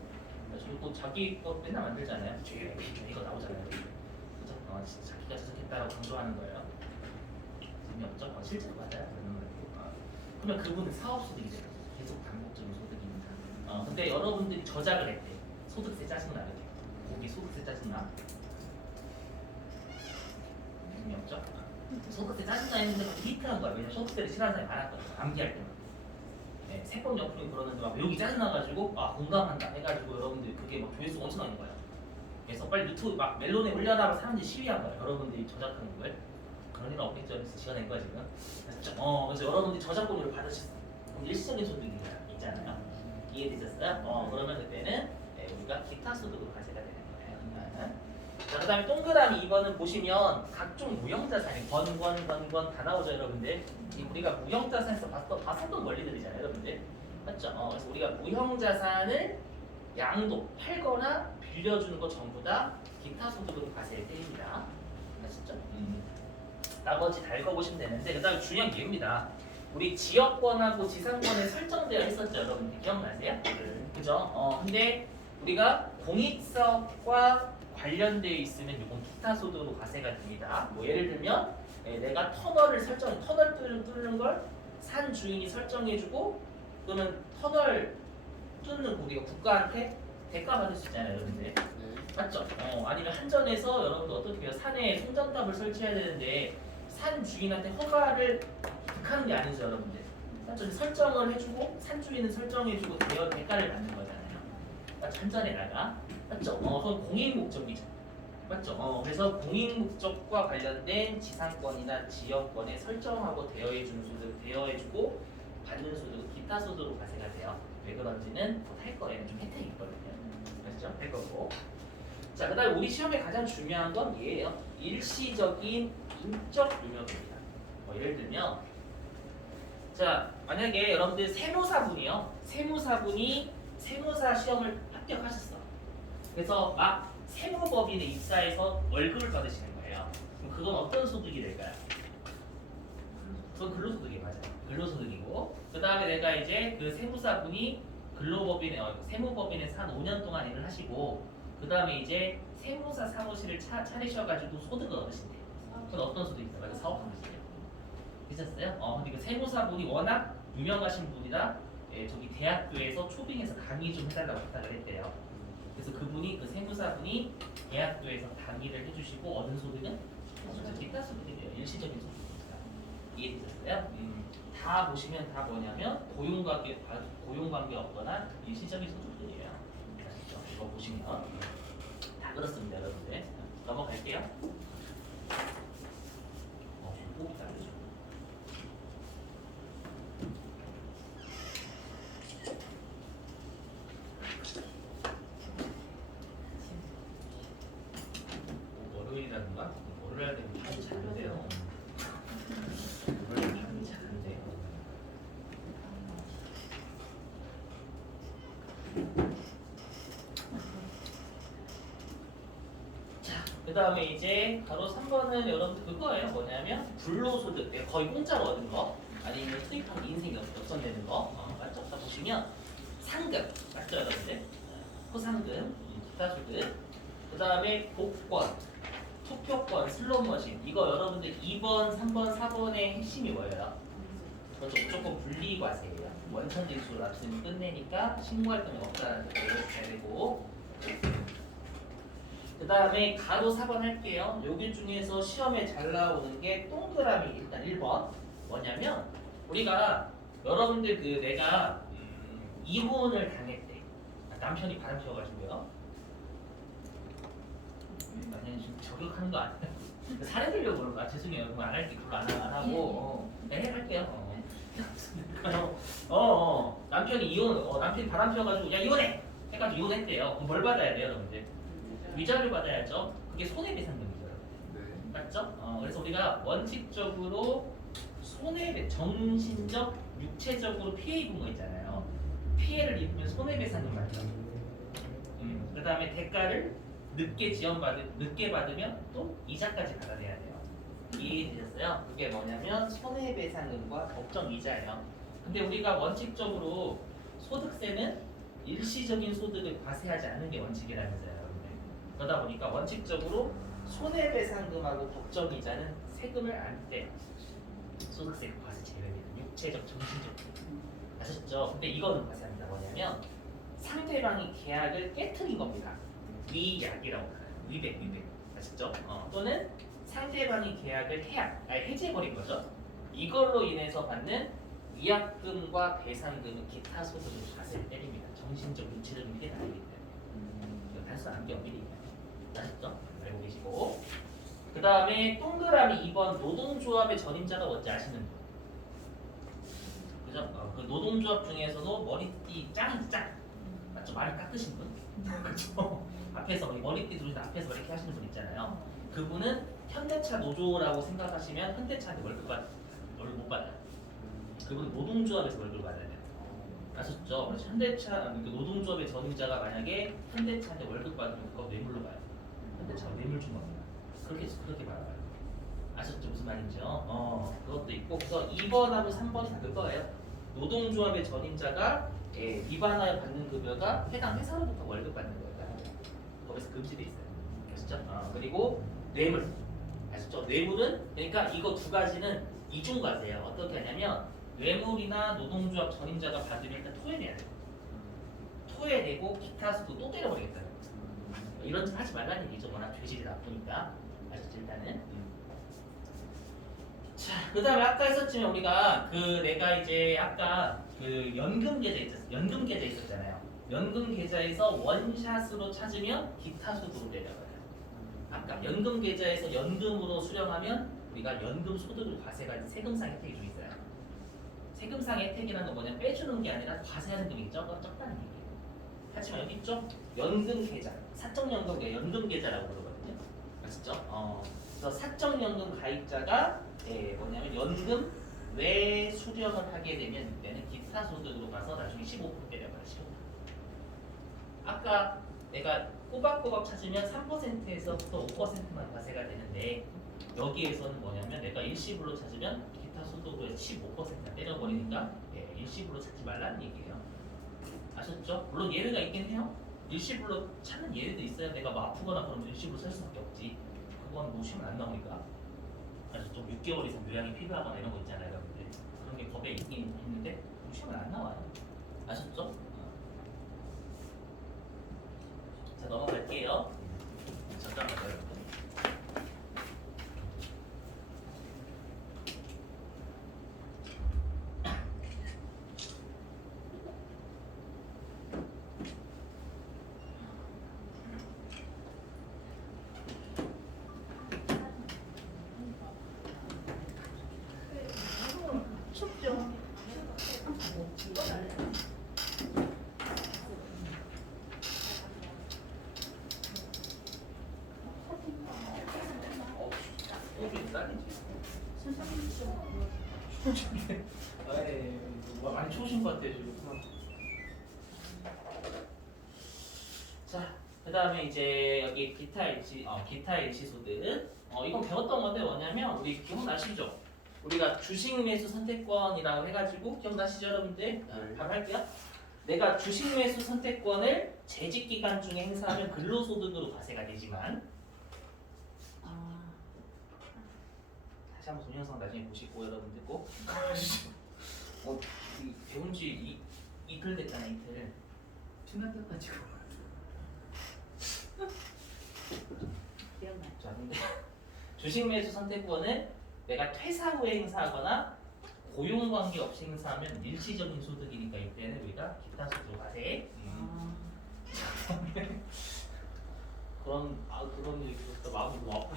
그리고 자기 거 맨날 만들잖아요. 이거 나오잖아요. 그죠? 진짜 자기가 저작했다라고 강조하는 거예요. 재미없죠? 실제로 맞아요. 그러면 그분은 사업소득이 돼요. 계속 반복적인 소득입니다. 근데 여러분들이 저작을 했대. 소득세 짜증나 이렇게. 거기 소득세 짜증나. 재미없죠? 소득세 짜증나 했는데 히트한 거야. 왜냐면 소득세를 싫어하는 사람이 많았거든요. 암기할 때는. 네, 세법 옆으로 그러는데 막 여기 짜증나가지고 공감한다 해가지고 여러분들이 그게 막 조회수 엄청 나는 거예요. 그래서 빨리 유튜브 막 멜론에 올려다가 사람들이 시위한 거예요. 여러분들이 저작하는 걸. 그런 일은 없겠죠. 그래서 지어낸 거야 지금. 그래서 여러분들이 저작권료를 받으셨어요. 일시적인 소득이 있잖아요. 이해되셨어요? 그러면 그때는 우리가 기타 소득으로 과세가 되는 거예요. 자, 그 다음에 동그라미 2번은 보시면 각종 무형자산이 건권 다 나오죠 여러분들. 우리가 무형자산에서 봤었던 원리들이잖아요 여러분들. 맞죠? 그래서 우리가 무형자산을 양도, 팔거나 빌려주는 거 전부 다 기타 소득으로 과세를 때립니다. 아시죠? 나머지 다 읽어보시면 되는데 그 다음에 중요한 게 얘입니다. 우리 지역권하고 지상권에 설정되어 있었죠 여러분들 기억나세요? 그죠? 근데 우리가 공익사업과 관련되어 있으면 이건 기타 소득으로 과세가 됩니다. 뭐 예를 들면 내가 터널을 터널 뚫는 걸 산 주인이 설정해주고 그러면 터널 뚫는 우리가 국가한테 대가 받을 수 있잖아요 여러분들. 맞죠? 아니면 한전에서 여러분들 어떻게 해요? 산에 송전탑을 설치해야 되는데 산 주인한테 허가를 하는 게 아니죠 여러분들. 맞죠? 설정을 해주고 산 주인은 설정해주고 대가를 받는 거잖아요. 맞죠? 한전에다가 맞죠? 그건 공익 목적이죠. 맞죠? 그래서 공익 목적과 관련된 지상권이나 지역권에 설정하고 대여해주고 받는 소득, 기타 소득으로 과세가 돼요. 왜 그런지는 곧 할 거에는 좀 혜택이 있거든요. 아시죠? 할 거고. 자, 그다음 우리 시험에 가장 중요한 건 얘예요. 일시적인 인적 요령입니다. 예를 들면, 자 만약에 여러분들 세무사분이 세무사 시험을 합격하셨어. 그래서 막 세무법인에 입사해서 월급을 받으시는 거예요. 그럼 그건 어떤 소득이 될까요? 그건 근로소득이 맞아요. 근로소득이고 그 다음에 내가 이제 그 세무사분이 세무법인에서 한 5년 동안 일을 하시고 그 다음에 이제 세무사 사무실을 차리셔가지고 소득을 얻으신대요. 그건 어떤 소득이죠? 맞아, 사업하시죠. 괜찮았어요? 근데 그 세무사분이 워낙 유명하신 분이라 저기 대학교에서 초빙해서 강의 좀 해달라고 부탁을 했대요. 그래서 그 세무사분이 대학교에서 강의를 해주시고 얻은 소득은 기타 소득이에요. 일시적인 소득입니다. 이해되셨어요? 다 보시면 다 뭐냐면 고용관계 없거나 일시적인 소득들이에요. 아시죠? 이거 보시면 다 그렇습니다, 여러분. 할게요. 꼭 다르죠. 월요일이라든가 월요일 할 때는 참 잘한대요. 월요일 참 잘한대요. 그 다음에 이제 바로 3번은 여러분들 그거예요. 뭐냐면 불로소득, 내가 거의 공짜로 얻은 거 아니면 수익하면 인생 역전되는 거 맞죠? 자 보시면 상금 맞죠 여러분들? 포상금, 기타 소득 그 다음에 복권, 투표권, 슬롯머신 이거 여러분들 2번, 3번, 4번의 핵심이 뭐예요? 그것도 무조건 분리과세예요. 원천징수를 앞으면 끝내니까 신고할 때는 없다는 걸 해야 되고 그 다음에 가로 4번 할게요. 여기 중에서 시험에 잘 나오는 게 동그라미 일단 1번 뭐냐면 우리가 여러분들 그 내가 이혼을 당했대. 남편이 바람 피워가지고요. 만약에 지금 저격하는 거 아니에요? 사례 들려고 그런 거야. 죄송해요. 그럼 안 할게. 그걸 안 하고 네 할게요. 남편이 남편이 바람 피워가지고 야 이혼해! 해가지고 이혼했대요. 그럼 뭘 받아야 돼요 여러분들? 위자료 받아야죠. 그게 손해배상금이죠. 네. 맞죠? 그래서 우리가 원칙적으로 정신적, 육체적으로 피해 입은 거 있잖아요. 피해를 입으면 손해배상금 받죠. 그 다음에 대가를 늦게 받으면 또 이자까지 받아내야 돼요. 이해되셨어요? 그게 뭐냐면 손해배상금과 법정 이자예요. 근데 우리가 원칙적으로 소득세는 일시적인 소득을 과세하지 않는 게 원칙이라면서요. 그러다 보니까 원칙적으로 손해배상금하고 법정이자는 세금을 안 떼요. 소득세가 과세 제외되는 육체적, 정신적 아셨죠? 근데 이거는 과세합니다. 뭐냐면 상대방이 계약을 깨트린 겁니다. 위약이라고 하요 위백 아셨죠? 또는 상대방이 계약을 해지해버린 거죠. 이걸로 인해서 받는 위약금과 배상금은 기타 소득을 과세를 때립니다. 정신적, 육체적인 피해는 아니기 때문에 단순 암기업이니까 아셨죠? 알고 계시고 그 다음에 동그라미 2번 노동조합의 전임자가 뭔지 아시는 분? 그죠? 그 노동조합 중에서도 머리띠 짱 맞죠? 많이 깎으신 분? 그죠? 앞에서 머리띠 두르신 앞에서 이렇게 하시는 분 있잖아요. 그분은 현대차 노조라고 생각하시면 현대차한테 월급 못 받아요. 그분은 노동조합에서 월급을 받아야 돼요. 아셨죠? 그래서 현대차 노동조합의 전임자가 만약에 현대차한테 월급 받으면 그거 뇌물로 봐요. 현대차가 뇌물 준 겁니다. 그렇게 받아요. 아셨죠? 무슨 말인지요? 그것도 있고 그래서 2번하고 3번이 다 그거예요. 노동조합의 전임자가 위반하여 받는 급여가 해당 회사로부터 월급 받는 거예요. 거기서 금지돼 있어요. 아셨죠? 그리고 뇌물 아셨죠? 뇌물은 그러니까 이거 두 가지는 이중과세예요. 어떻게 하냐면 뇌물이나 노동조합 전임자가 받으면 일단 토해내야 돼요. 토해내고 기타 수도 또 때려버리겠다는 거예요. 이런 짓 하지 말라는 얘기죠. 워낙 죄질이 나쁘니까. 아셨죠? 일단은. 자, 그 다음에 아까 했었지만 우리가 내가 이제 아까 연금 계좌 있었잖아요. 연금 계좌에서 원샷으로 찾으면 기타 수도로 내려가요. 아까 연금 계좌에서 연금으로 수령하면 우리가 연금 소득을 과세가 세금상 혜택이 좀 있어요. 세금상 혜택이라는 건 뭐냐 빼주는 게 아니라 과세하는 금액이 적다는 얘기예요. 하지만 여기 있죠? 연금 계좌, 사적연금 계좌, 연금 계좌라고 그러거든요. 아시죠? 그래서 사적연금 가입자가 뭐냐면 연금 외 수령을 하게 되면 이때는 기타 소득으로 가서 나중에 15% 때려가요. 15%. 아까 내가 꼬박꼬박 찾으면 3%에서부터 5%만 과세가 되는데 여기에서는 뭐냐면 내가 일시불로 찾으면 기타 소득으로 15%나 때려버리니까 일시불로 찾지 말라는 얘기예요. 아셨죠? 물론 예외가 있긴 해요. 일시불로 찾는 예외도 있어요. 내가 뭐 아프거나 그러면 일시불로 쓸 수밖에 없지. 그건 뭐 시험 안 나오니까. 아셨죠? 6개월 이상 요양이 필요하거나 이런 거 있잖아요, 여러분들. 그런 게 법에 있긴 있는데 시험은 안 나와요. 아셨죠? 자, 넘어갈게요. 잠깐만요, 여러분. 딸이지. 선생님 좀 아이, 뭐 많이 초신 것 같아 지금. 자, 그 다음에 이제 여기 기타 일치소득. 이건 배웠던 건데 뭐냐면 우리 기억나시죠? 우리가 주식 매수 선택권이라고 해가지고 기억나시죠 여러분들? 네. 바로 할게요. 내가 주식 매수 선택권을 재직 기간 중에 행사하면 근로소득으로 과세가 되지만 다시 한번 동영상 나중에 보시고 여러분들 꼭 배운 지 이틀 됐잖아 이틀. 중간 때까지고 기억나. 자 근데 주식 매수 선택권은 내가 퇴사 후에 행사하거나 고용 관계 없이 행사하면 일시적인 소득이니까 이때는 우리가 기타 소득 과세. 그런 얘기 들었다 마음이 너무 아파.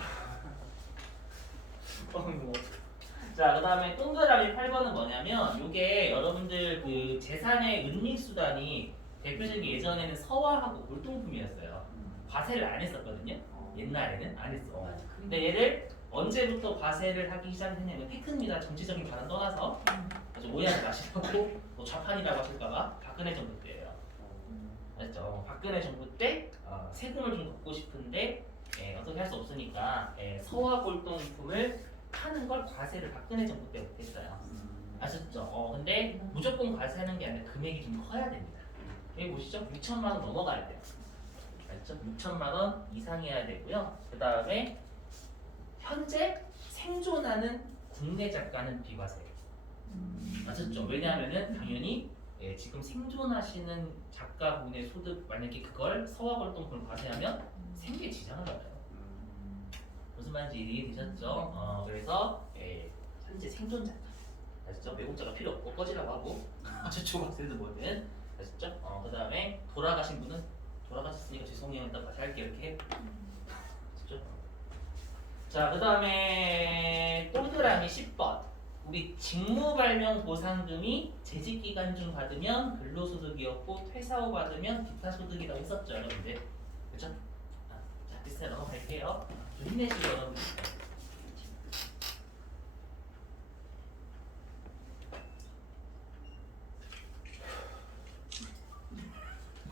자, 그다음에 동그라미 8번은 뭐냐면 이게 여러분들 그 재산의 은닉 수단이 대표적인 예전에는 서화하고 골동품이었어요. 과세를 안 했었거든요. 옛날에는 안 했어. 근데 얘를 언제부터 과세를 하기 시작했냐면 팩트입니다. 정치적인 발언 떠나서 아주 오해하지 마시라고 뭐 좌판이라고 하실까봐 박근혜 정부 때예요. 알았죠? 박근혜 정부 때 세금을 좀 걷고 싶은데 어떻게 할 수 없으니까 서화 골동품을 파는 걸 과세를 박근혜 정부 때부터 했어요. 아셨죠? 근데 무조건 과세하는 게 아니라 금액이 좀 커야 됩니다. 여기 보시죠? 6천만 원 넘어가야 돼요. 알죠? 6천만 원 이상해야 되고요. 그 다음에 현재 생존하는 국내 작가는 비과세. 아셨죠? 왜냐하면은 당연히 지금 생존하시는 작가분의 소득 만약에 그걸 서화골동품을 과세하면 생계에 지장을 받아요. 무슨 말인지 이해되셨죠? 그래서 현재 생존 작가. 아셨죠? 외국자가 필요 없고 꺼지라고 하고 최초학생도 뭐든 아셨죠? 그 다음에 돌아가신 분은 돌아가셨으니까 죄송해요. 일단 다시 할게요. 이렇게 아셨죠? 자, 그 다음에 동그라미 10번. 우리 직무발명 보상금이 재직기간 중 받으면 근로소득이었고 퇴사 후 받으면 기타소득이라고 했었죠 여러분들. 그렇죠? 자, 됐어요. 넘어갈게요. 좀 힘내시죠 여러분들.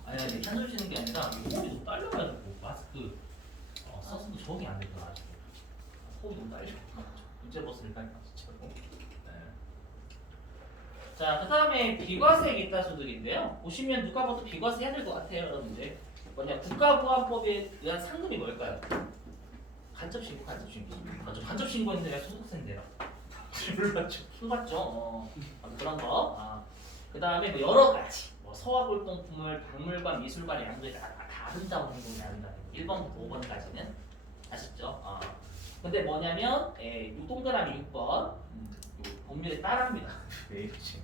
아니 한숨 쉬는 게 아니라 호흡이 너무 딸려가지고 마스크 썼어도 적응이 안 되더라. 호흡이 너무 딸려. 문제 버스를 딸까 진짜로. 자, 그 다음에 비과세 기타 소득인데요. 보시면 누가 봐도 비과세 해야 될 것 같아요, 여러분들. 뭐냐, 국가보안법에 의한 상금이 뭘까요? 간접신고. 맞죠? 간접신고했는데 내가 소득세인데요. 몰랐죠? 몰랐죠? 그런 거. 그 다음에 뭐 여러 가지. 뭐 서화골동품을 박물관, 미술관, 양도에 다 아름다운 행동이 아름다운 행동. 1번부터 5번까지는. 아셨죠? 근데 뭐냐면, 이 동그라미 6번. 법률에 따라합니다. 왜 이러지?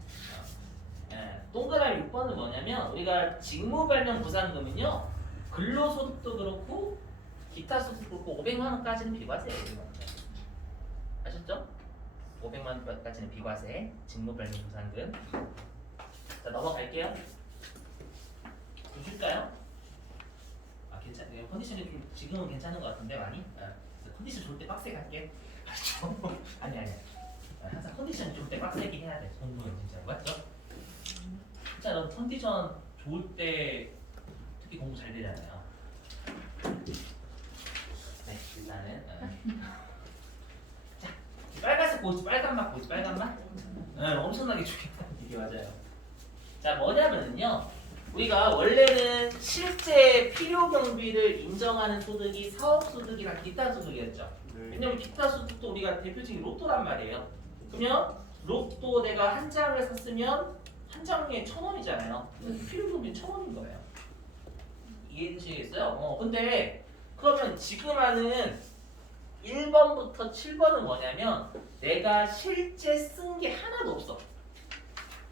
동그라미 6번은 뭐냐면 우리가 직무발명 보상금은요 근로소득도 그렇고 기타 소득도 그렇고 500만 원까지는 비과세예요. 아셨죠? 500만 원까지는 비과세 직무발명 보상금. 자, 넘어갈게요. 보실까요? 괜찮아요. 컨디션이 좀 지금은 괜찮은 것 같은데 많이? 컨디션 좋을 때 빡세게 할게. 알죠? 아니 항상 컨디션이 좋을 때 빡세게 해야 돼. 공부는 진짜 맞죠? 진짜 너 컨디션 좋을 때 특히 공부 잘 되잖아요. 네, 일단은 자, 빨간색 보이지? 빨간맛 보이지? 빨간맛? 엄청나게 좋겠다. 이게 맞아요. 자, 뭐냐면요 우리가 원래는 실제 필요 경비를 인정하는 소득이 사업소득이랑 기타 소득이었죠. 왜냐면 기타 소득도 우리가 대표적인 로또란 말이에요. 그러면 로또 내가 한 장을 샀으면 한 장에 1,000원이잖아요. 필요 경비 1,000원인 거예요. 이해되시겠어요? 근데 그러면 지금 하는 1번부터 7번은 뭐냐면 내가 실제 쓴 게 하나도 없어.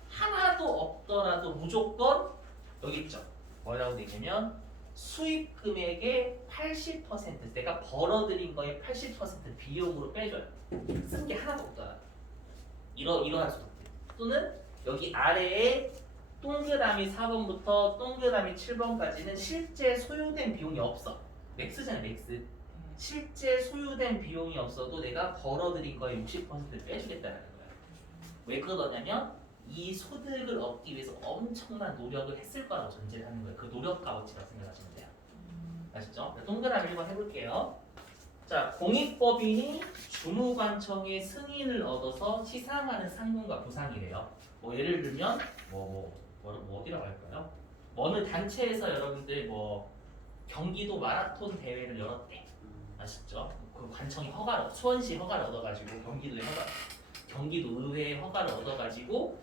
하나도 없더라도 무조건 여기 있죠. 뭐라고 되냐면 수입 금액의 80% 내가 벌어들인 거의 80% 비용으로 빼줘요. 쓴 게 하나도 없더라. 이러한 소득. 또는 여기 아래에 동그라미 4번부터 동그라미 7번까지는 실제 소요된 비용이 없어. 맥스잖아, 맥스. 실제 소유된 비용이 없어도 내가 벌어들인 거의 60%를 빼주겠다는 거예요. 왜 그러냐면 이 소득을 얻기 위해서 엄청난 노력을 했을 거라고 전제를 하는 거예요. 그 노력 값어치라고 생각하시면 돼요. 아시죠? 동그라미 1번 해볼게요. 자, 공익법인이 주무관청의 승인을 얻어서 시상하는 상금과 보상이래요. 뭐 예를 들면 뭐 어디라고 할까요? 어느 단체에서 여러분들 뭐 경기도 마라톤 대회를 열었대. 아시죠? 그 관청이 허가를 수원시 허가를 얻어가지고 경기도 의회의 허가를 얻어가지고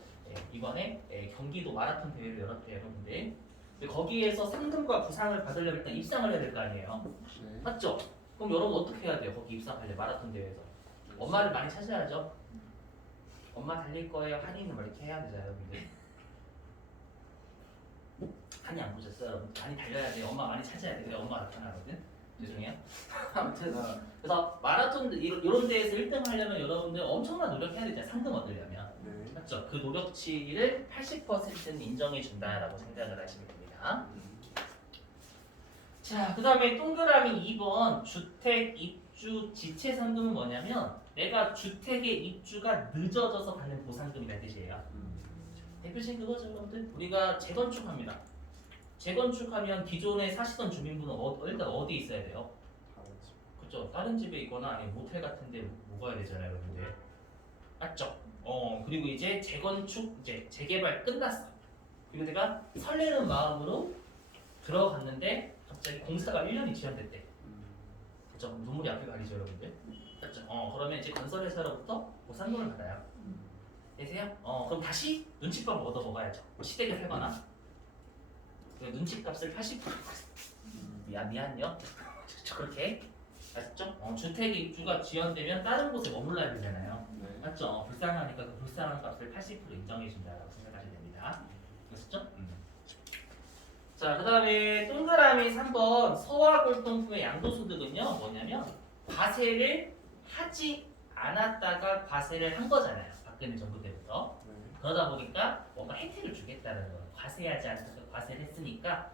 이번에 경기도 마라톤 대회를 열었대요, 여러분들. 근데 거기에서 상금과 보상을 받으려면 일단 입상을 해야 될 거 아니에요. 네. 맞죠? 그럼 여러분 어떻게 해야 돼요? 거기 입상하려 마라톤 대회에서 엄마를 많이 찾아야죠. 엄마 달릴 거예요. 한이는 뭐 이렇게 해야 되잖아요, 여러분들. 한이 안 보셨어요, 여러분? 많이 달려야 돼요. 엄마 많이 찾아야 돼요. 엄마 나타나거든. 죄송해요. 아무튼 그래서 마라톤 이런 데에서 1등 하려면 여러분들 엄청난 노력해야 되잖아요. 상금 얻으려면. 네. 맞죠? 그 노력치를 80%는 인정해 준다라고 생각을 하시면 됩니다. 자, 그 다음에 동그라미 2번 주택 입주 지체 상금은 뭐냐면 내가 주택의 입주가 늦어져서 받는 보상금이라는 뜻이에요. 대표적인 그거죠, 여러분들. 우리가 재건축합니다. 재건축하면 기존에 사시던 주민분은 일단 어디 있어야 돼요? 그렇죠. 다른 집에 있거나 아니면 모텔 같은 데 묵어야 되잖아요, 여러분들. 맞죠? 그리고 이제 재건축, 이제 재개발 끝났어. 그리고 내가 설레는 마음으로 들어갔는데 갑자기 공사가 1년이 지연됐대. 그렇죠? 눈물이 앞에 가리죠, 여러분들. 맞죠? 그러면 이제 건설회사로부터 보상금을 받아요. 되세요? 그럼 다시 눈칫밥을 얻어 먹어야죠. 시댁에 살거나. 눈칫값을 80% 미안요. 그렇게 아셨죠? 주택의 입주가 지연되면 다른 곳에 머물러야 되잖아요. 네. 맞죠? 불쌍하니까 그 불쌍한 값을 80% 인정해 준다라고 생각하시면 됩니다. 아셨죠? 자, 그 다음에 동그라미 3번 서화골동품의 양도소득은요 뭐냐면 과세를 하지 않았다가 과세를 한 거잖아요. 박근혜 정부 때부터. 네. 그러다 보니까 뭔가 혜택을 주겠다는 거예요. 과세하지 않다가 과세를 했으니까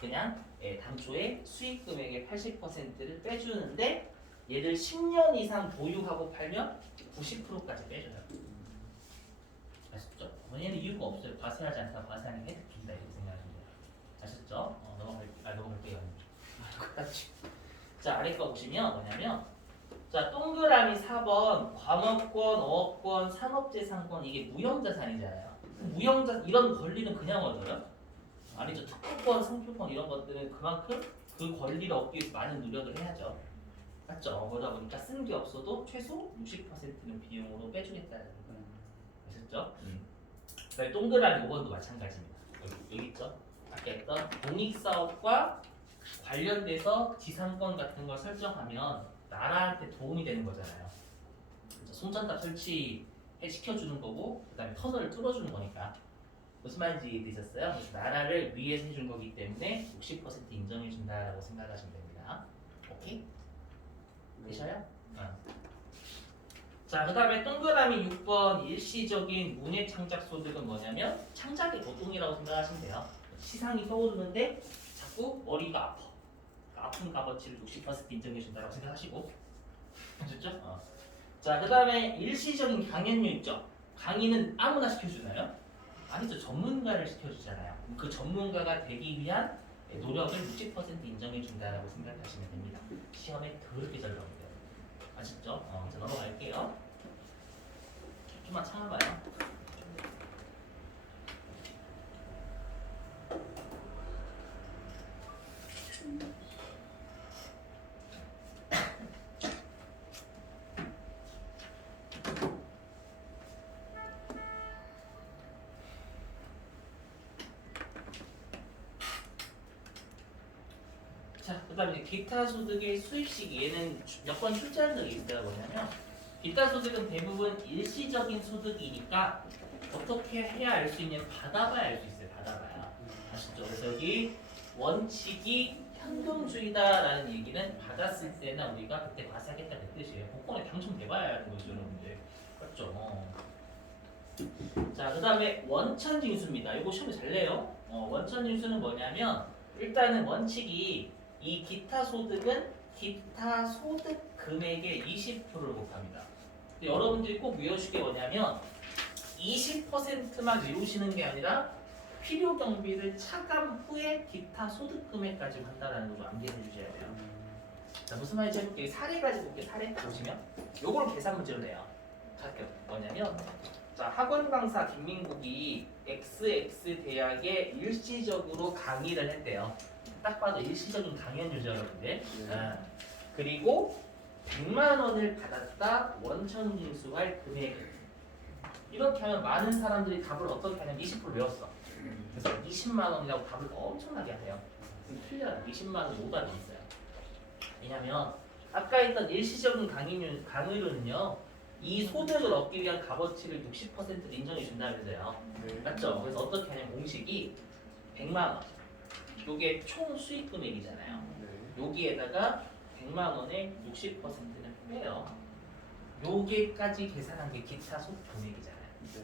그냥 당초에 수익 금액의 80%를 빼주는데 얘를 10년 이상 보유하고 팔면 90%까지 빼줘요. 아셨죠? 얘는 이유가 없어요. 과세하지 않다가 과세하는 게 혜택 준다 이렇게 생각하시면 돼요. 아셨죠? 넘어갈게요. 자, 아래 거 보시면 뭐냐면 자, 동그라미 4번 과목권, 어업권, 산업재산권 이게 무형자산이잖아요. 이런 권리는 그냥 얻어요? 아니죠. 특허권, 상표권 이런 것들은 그만큼 그 권리를 얻기 위해서 많은 노력을 해야죠. 맞죠? 그러다 보니까 쓴 게 없어도 최소 60%는 비용으로 빼주겠다는 거예요. 아셨죠? 그다음에 동그라미 5번도 마찬가지입니다. 여기 있죠? 아까 했던 공익사업과 관련돼서 지상권 같은 걸 설정하면 나라한테 도움이 되는 거잖아요. 송전탑 설치 시켜주는 거고 그 다음에 터널을 뚫어주는 거니까 무슨 말인지 되셨어요? 그래서 나라를 위해서 해준 거기 때문에 60% 인정해 준다라고 생각하시면 됩니다. 오케이? 되셔요? 자, 그 다음에 동그라미 6번 일시적인 문예 창작 소득은 뭐냐면 창작의 노동이라고 생각하시면 돼요. 시상이 떠오르는데 자꾸 머리가 아파. 아픈 값어치를 60% 인정해 준다고 생각하시고 아셨죠? 자, 그 다음에 일시적인 강연료 있죠? 강의는 아무나 시켜주나요? 아니죠. 전문가를 시켜주잖아요. 그 전문가가 되기 위한 노력을 60% 인정해 준다고 생각하시면 됩니다. 시험에 더럽게 잘 나옵니다. 아셨죠? 자, 넘어갈게요. 좀만 참아봐요. 자, 그 다음에 기타 소득의 수입 시기 얘는 몇 번 출제한 적이 있어요. 뭐냐면 기타 소득은 대부분 일시적인 소득이니까 어떻게 해야 알 수 있냐면 받아봐야 알 수 있어요. 받아봐야. 아시죠? 그래서 여기 원칙이 현금주의다라는 얘기는 받았을 때나 우리가 그때 과세하겠다 그 뜻이에요. 복권에 당첨돼봐야 하는 거죠, 여러분들. 맞죠? 자, 그 다음에 원천징수입니다. 이거 시험에 잘 내요. 원천징수는 뭐냐면 일단은 원칙이 이 기타 소득은 기타 소득 금액의 20%를 곱합니다. 근데 여러분들이 꼭 외우실 게 뭐냐면 20%만 외우시는 게 아니라 필요 경비를 차감 후에 기타 소득 금액까지 한다라는 걸 좀 암기해 주셔야 돼요. 자, 무슨 말인지 해볼게요. 사례 가지고 볼게요. 사례 보시면 요걸 계산 문제로 내요. 할게요. 뭐냐면 자, 학원 강사 김민국이 XX 대학에 일시적으로 강의를 했대요. 딱 봐도 일시적인 강연료죠, 여러분들. 아, 그리고 100만 원을 받았다. 원천 징수할 금액. 이렇게 하면 많은 사람들이 답을 어떻게 하냐면 20% 외웠어. 그래서 20만 원이라고 답을 엄청나게 하세요. 틀려요. 20만 원 오답이 있어요. 왜냐면 아까 했던 일시적인 강의료는요. 이 소득을 얻기 위한 값어치를 60%를 인정해 준다 그랬어요. 네. 맞죠? 그래서 어떻게 하냐면 공식이 100만 원. 요게 총 수익 금액이잖아요. 네. 여기에다가 100만 원의 60%는 빼요. 요게까지 계산한 게 기타 소득 금액이잖아요. 네.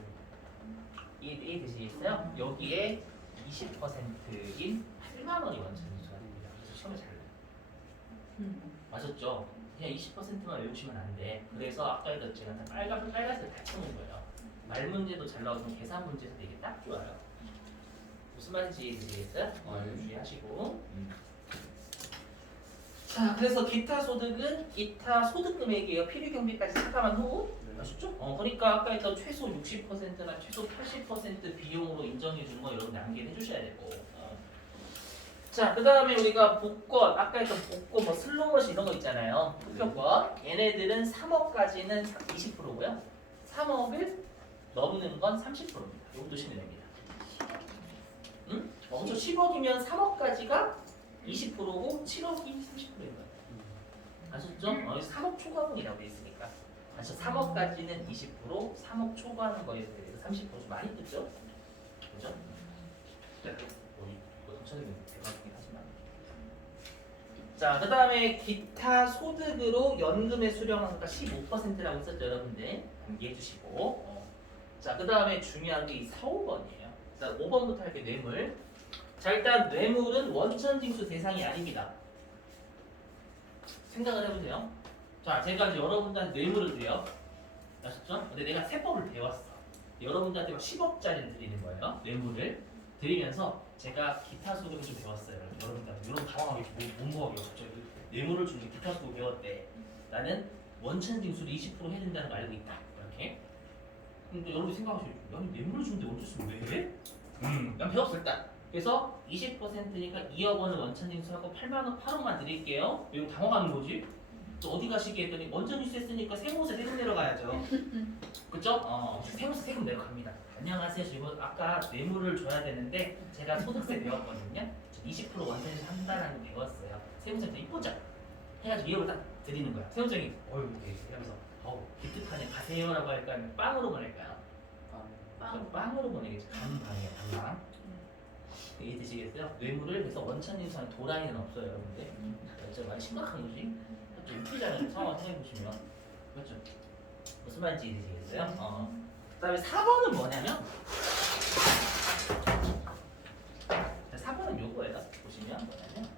이해되시겠어요? 여기에 20%인 8만 원이 원천 징수가 됩니다. 그래서 시험에 잘 나요. 맞았죠? 그냥 20%만 외우시면 안 돼. 그래서 아까 제가 다 빨간색 다 쳐놓은 거예요. 말 문제도 잘 나오지만 계산 문제에서 이게 딱 좋아요. 무슨 말인지 이해되시겠어요? 네. 주의하시고. 자, 그래서 기타 소득은 기타 소득 금액이에요. 필요 경비까지 차감한 후. 네. 아셨죠? 그러니까 아까 했던 최소 60%나 최소 80% 비용으로 인정해 주는 거 여러분 암기해 주셔야 되고. 자, 그 다음에 우리가 복권, 아까 했던 복권, 뭐 슬롯머신 이런 거 있잖아요. 투표권. 얘네들은 3억까지는 20%고요. 3억을 넘는 건 30%입니다. 이거 보시면 됩니다. 응? 저 10억이면 3억까지가 20%고 7억이 30%인 거예요. 아셨죠? 3억 초과분이라고 돼 있으니까. 아시죠? 3억까지는 20%, 3억 초과하는 거에 대해서 30%좀 많이 듣죠? 그죠? 이거 전체적인 대박이긴 하지만. 자, 그 다음에 기타 소득으로 연금에 수령한 거가 15%라고 했었죠, 여러분들. 암기해 주시고. 자, 그 다음에 중요한 게 이 4, 5번이에요. 자, 5번부터 할게 뇌물. 자, 일단 뇌물은 원천징수 대상이 아닙니다. 생각을 해보세요. 자, 제가 이제 여러분들한테 뇌물을 드려. 아셨죠? 근데 내가 세법을 배웠어. 여러분들한테 막 10억짜리를 드리는 거예요. 뇌물을 드리면서 제가 기타 소득을 좀 배웠어요. 여러분들한테 이런 당황하게 못모하게 갑자기 뇌물을 주는 기타 소득을 배웠대. 나는 원천징수를 20% 해야 된다는 걸 알고 있다. 이렇게. 근데 여러분이 생각하시죠. 나는 뇌물을 주는데 원천징수 왜 해? 난 배웠어 일단. 그래서 20%니까 2억 원을 원천징수하고 8만 원, 8억만 드릴게요. 이거 당황하는 거지? 또 어디 가시게 했더니 원천징수 했으니까 세무세 세금 내려가야죠. 그쵸? 세무세 세금 내려갑니다. 안녕하세요. 지금 아까 뇌물을 줘야 되는데 제가 소득세 배웠거든요. 20% 원천징수 한다라는 거 배웠어요. 세무세한테 이쁘죠? 해가지고 2억을 딱 드리는 거야. 세무장이 이렇게 하면서 기특하네 가세요라고 할까요? 아니면 빵으로 보낼까요? 빵으로 보내겠죠. 단방이에요. 단방. 이해되시겠어요? 뇌물을 그래서 원천징수하는 도라이는 없어요, 여러분들. 진짜 많이 심각한 거지. 좀 웃기잖아요. 상황 생각해보시면. 그렇죠? 무슨 말인지 이해되시겠어요? 그 다음에 4번은 뭐냐면 4번은 요거예요. 보시면 뭐냐면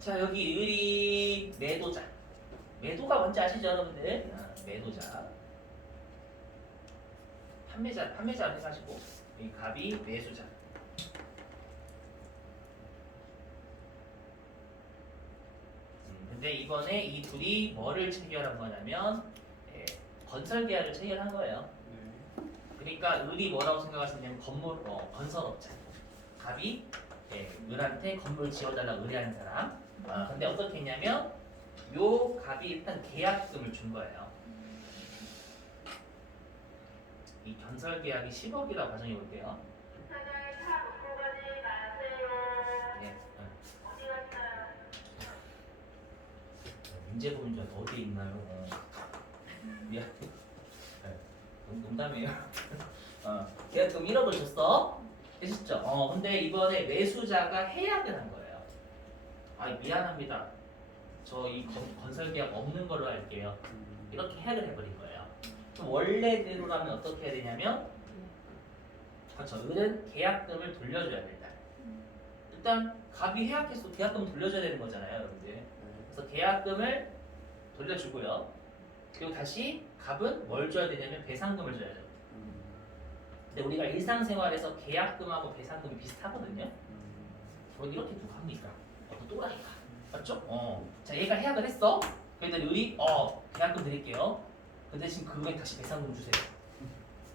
자, 여기 의리 매도자. 매도가 뭔지 아시죠, 여러분들? 매도자. 판매자 해가지고 이 갑이 매수자. 근데 이번에 이 둘이 뭐를 체결한 거냐면 건설 계약을 체결한 거예요. 그러니까 을이 뭐라고 생각하시냐면 건설업자. 갑이 을한테 건물 지어달라고 의뢰하는 사람. 근데 어떻게 했냐면 요 갑이 일단 계약금을 준 거예요. 이 건설 계약이 10억이라고 가정해 볼게요. 네. 문제 보는 줄 알고 어디에 있나요? 미안. 농담이에요. 계약금 1억을 줬어. 되셨죠? 근데 이번에 매수자가 해약을 한 거예요. 미안합니다. 저 이 건설 계약 없는 걸로 할게요. 이렇게 해약을 해버린 거예요. 그럼 원래대로라면 어떻게 해야 되냐면 그렇죠. 을은 계약금을 돌려줘야 된다. 일단 갑이 해약해서 계약금 돌려줘야 되는 거잖아요, 여러분들. 네. 그래서 계약금을 돌려주고요. 그리고 다시 갑은 뭘 줘야 되냐면 배상금을 줘야죠. 근데 우리가 일상생활에서 계약금하고 배상금이 비슷하거든요. 그럼 이렇게 누가 합니까? 또 또라이가. 맞죠? 자, 얘가 해약을 했어. 그랬더니 우리 계약금 드릴게요. 그 대신 그거에 다시 배상금 주세요.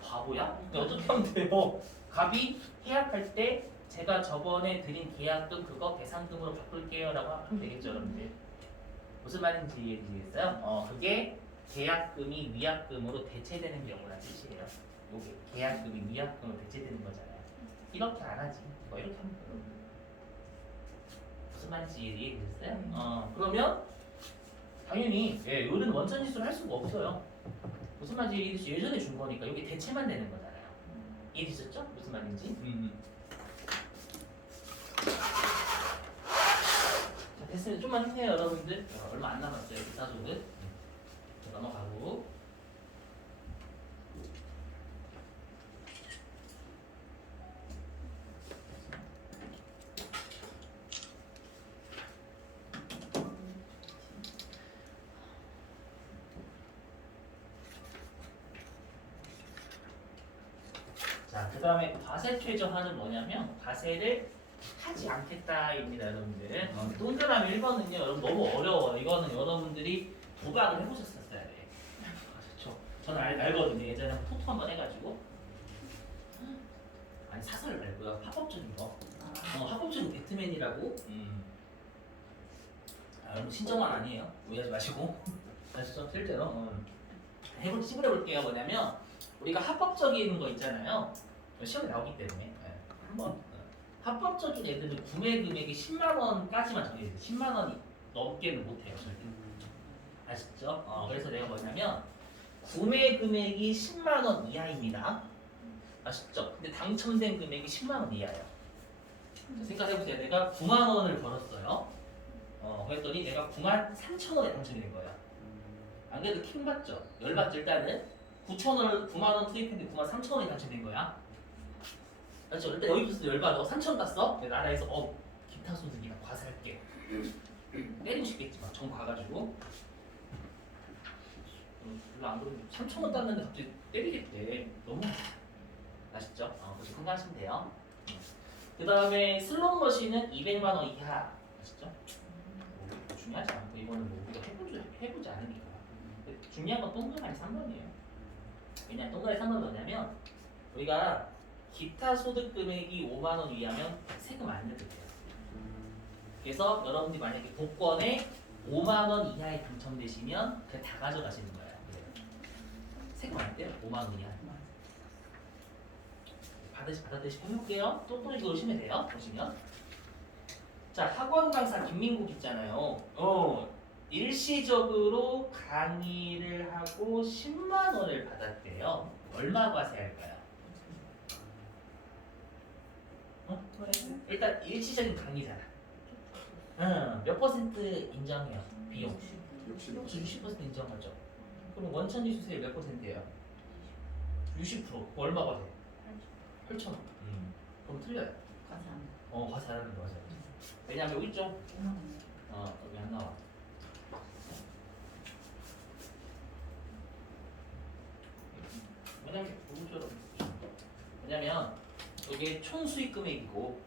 바보야? 근데 어떻게 하면 돼요? 갑이 해약할 때 제가 저번에 드린 계약금 그거 배상금으로 바꿀게요 라고 하면 되겠죠, 여러분들. 무슨 말인지 이해되시겠어요? 그게 계약금이 위약금으로 대체되는 경우라는 뜻이에요. 요게 계약금이 위약금으로 대체되는 거잖아요. 이렇게 안 하지. 이렇게 하면 돼요. 무슨 말인지 이해되셨어요? 그러면 당연히 요런 원천지수를 할 수가 없어요. 무슨 말인지 이해되시 예전에 준 거니까 여기 대체만 되는 거잖아요. 이해되셨죠? 무슨 말인지? 자, 됐습니다. 좀만 힘내요, 여러분들. 얼마 안 남았어요, 기타소는. 넘어가고. 자, 그 다음에 과세 최저화는 뭐냐면 과세를 하지 않겠다입니다, 여러분들. 동그라미 1번은요, 여러분 너무 어려워요. 이거는 여러분들이 도박을 해보셨었어야 돼. 그렇죠? 저는 알거든요. 예전에 토토 한번 해가지고. 아니 사설 말고요. 합법적인 거. 합법적인 배트맨이라고. 여러분 신정환 아니에요. 오해하지 마시고. 아시죠? 실제로. 시뮬해 볼게요. 뭐냐면 우리가 합법적인 거 있잖아요. 시험에 나오기 때문에 한번 합법적인 애들은 구매 금액이 10만 원까지만 정해져요. 10만 원이 넘게는 못해요. 절대. 아시죠? 그래서 내가 뭐냐면 구매 금액이 10만 원 이하입니다. 아시죠? 근데 당첨된 금액이 10만 원 이하예요. 자, 생각해보세요. 내가 9만 원을 벌었어요. 그랬더니 내가 9만 3천 원에 당첨이 된 거예요. 안 그래도 킹 받죠? 열 받죠? 일단은 9만 원 투입했는데 9만 3천 원에 당첨된 거야. 그렇죠? 일단 여기 있어 열 받아. 3천 원 땄어? 내 나라에서 기타 소득이나 과세할게. 때리고 싶겠지만 정 가가지고 별로 안 그러면 3천 원 땄는데 갑자기 때리겠대. 너무 아시죠? 그렇게 생각하시면 돼요. 그 다음에 슬롯 머신은 200만 원 이하. 아시죠? 중요하지 않고 이거는 뭐 우리가 해보지 않으니까. 중요한 건 동그라미 3번이에요. 왜냐면 동그라미 3번은 뭐냐면 우리가 기타 소득 금액이 5만 원 이하면 세금 안 내도 돼요. 그래서 여러분들이 만약에 복권에 5만 원 이하에 당첨되시면 그냥 다 가져가시는 거예요. 세금 안 떼요. 5만 원 이하. 받아들이시 해볼게요. 똑똑히 넣으시면 돼요. 보시면. 자, 학원 강사 김민국 있잖아요. 일시적으로 강의를 하고 10만 원을 받았대요. 얼마 과세할까요? 일단 일시적인 강의잖아. 몇 퍼센트 인정해요? 비용. 60% 인정하죠. 그럼 원천지수세율 몇 퍼센트예요? 60%. 얼마 과세? 8,000원. 그럼 틀려요. 과세 안 하는 거 맞아요. 왜냐면 여기 있죠? 여기 안 나와. 왜냐면 이게 총 수익 금액이고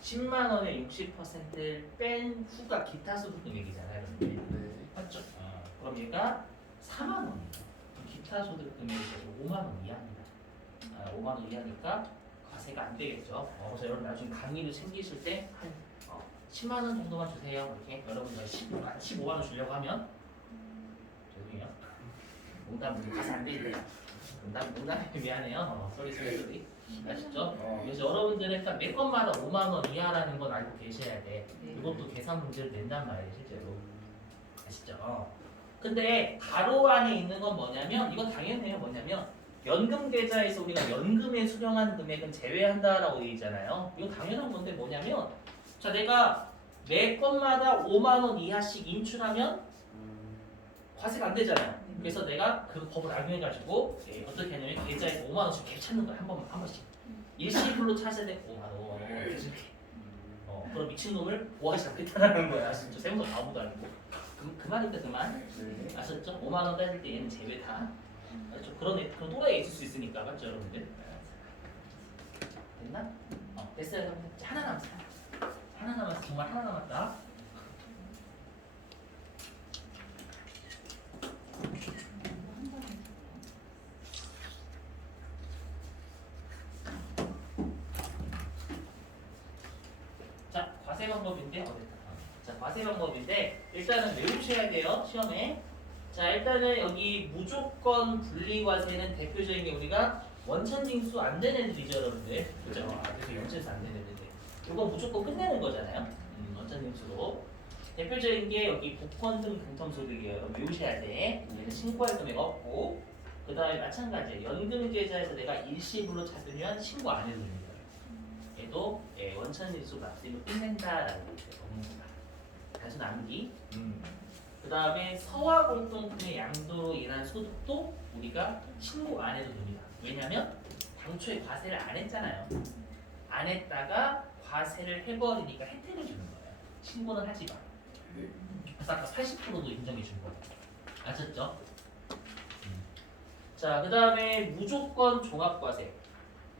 10만 원의 60%를 뺀 후가 기타 소득 금액이잖아요. 네. 맞죠? 그럼 얘가 4만 원이에요. 기타 소득 금액이 5만 원 이하입니다. 5만 원 이하니까 과세가 안 되겠죠. 그래서 여러분 나중에 강의를 챙기실 때 한 10만 원 정도만 주세요. 이렇게 여러분들 15만 원 주려고 하면 죄송해요. 농담 과세 안 되겠네요. 농담이 미안해요. 쏘리. 아시죠? 그래서 여러분들은 일단 매 건마다 5만 원 이하라는 건 알고 계셔야 돼. 이것도 계산 문제를 낸단 말이에요, 실제로. 아시죠? 근데 가로 안에 있는 건 뭐냐면 이건 당연해요. 뭐냐면 연금 계좌에서 우리가 연금에 수령한 금액은 제외한다라고 되어 있잖아요. 이거 당연한 건데 뭐냐면 자 내가 매 건마다 5만 원 이하씩 인출하면 과세가 안 되잖아요. 그래서 내가 그 법을 악용해가지고 어떻게 하냐면 계좌에서 5만 원씩 계속 찾는 거야. 한 번씩. 일시불로 찾아야 돼. 5만 원. 계속 이렇게. 그럼 미친놈을 보아하지 않겠다라는 거야. 진짜 세무서 아무도 아니고. 그만입니다 그만. 네. 아셨죠? 5만 원 따질 때 얘는 제외다. 알죠? 그런 또라이가 있을 수 있으니까 맞죠 여러분들? 됐나? 됐어요. 그럼 하나 남았어. 하나 남았어. 정말 하나 남았다. 자, 과세 방법인데 됐다. 자, 과세 방법인데 일단은 외우셔야 돼요 시험에. 자, 일단은 여기 무조건 분리과세는 대표적인 게 우리가 원천징수 안 되는 애들이죠 여러분들. 그죠? 그래서 원천징수 안 되는 애들. 이거 무조건 끝내는 거잖아요. 원천징수로. 대표적인 게 여기 복권 등 당첨소득이에요. 여러분 외우셔야 돼. 얘는 신고할 금액 없고, 그 다음에 마찬가지예요. 연금 계좌에서 내가 일시불로 찾으면 신고 안 해도 됩니다. 얘도 원천징수 납세로 끝낸다라고 없는 거다. 단순 암기. 그 다음에 서화 공동품의 양도로 인한 소득도 우리가 신고 안 해도 됩니다. 왜냐면 당초에 과세를 안 했잖아요. 안 했다가 과세를 해버리니까 혜택을 주는 거예요. 신고는 하지 마. 그래서 아까 80%도 인정해 준 거예요. 아셨죠? 자, 그 다음에 무조건 종합과세.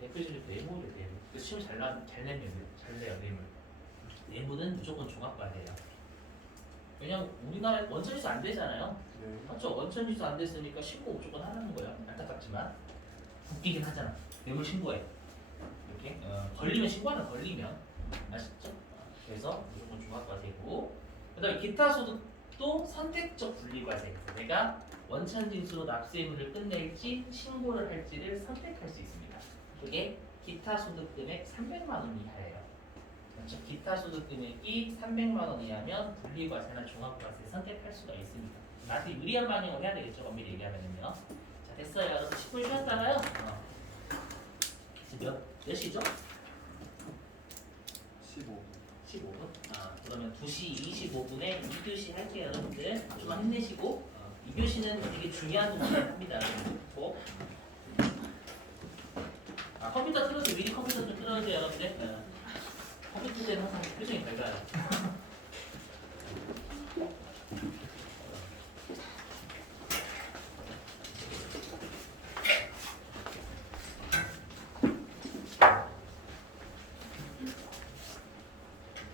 대표적으로 뇌물을 내요. 그 시험 잘 내요 뇌물. 뇌물은 무조건 종합과세예요. 왜냐면 우리나라에 원천징수 안 되잖아요. 네. 맞죠? 원천징수 안 됐으니까 신고 무조건 하라는 거야. 안타깝지만 웃기긴 하잖아. 뇌물 신고해. 이렇게 걸리면 신고하는 걸리면 아시죠? 그래서 무조건 종합과세고, 그다음에 기타 소득도 선택적 분리과세. 내가 원천징수로 납세의무를 끝낼지 신고를 할지를 선택할 수 있습니다. 그게 기타 소득 금액 300만 원 이하예요. 그렇죠? 기타 소득 금액이 300만 원 이하면 분리과세나 종합과세 선택할 수가 있습니다. 나한테 유리한 반영을 해야 되겠죠? 엄밀히 얘기하면요. 자, 됐어요. 여러분 10분 쉬었다가요. 지금 몇 시죠? 15. 15분? 그러면 2시 25분에 2교시 할게요 여러분들. 좀만 힘내시고 2교시는 되게 중요한 부분입니다. 꼭. 컴퓨터 틀어도 미리 컴퓨터 좀 틀어주세요 여러분들. 컴퓨터 때는 항상 표정이 밝아요.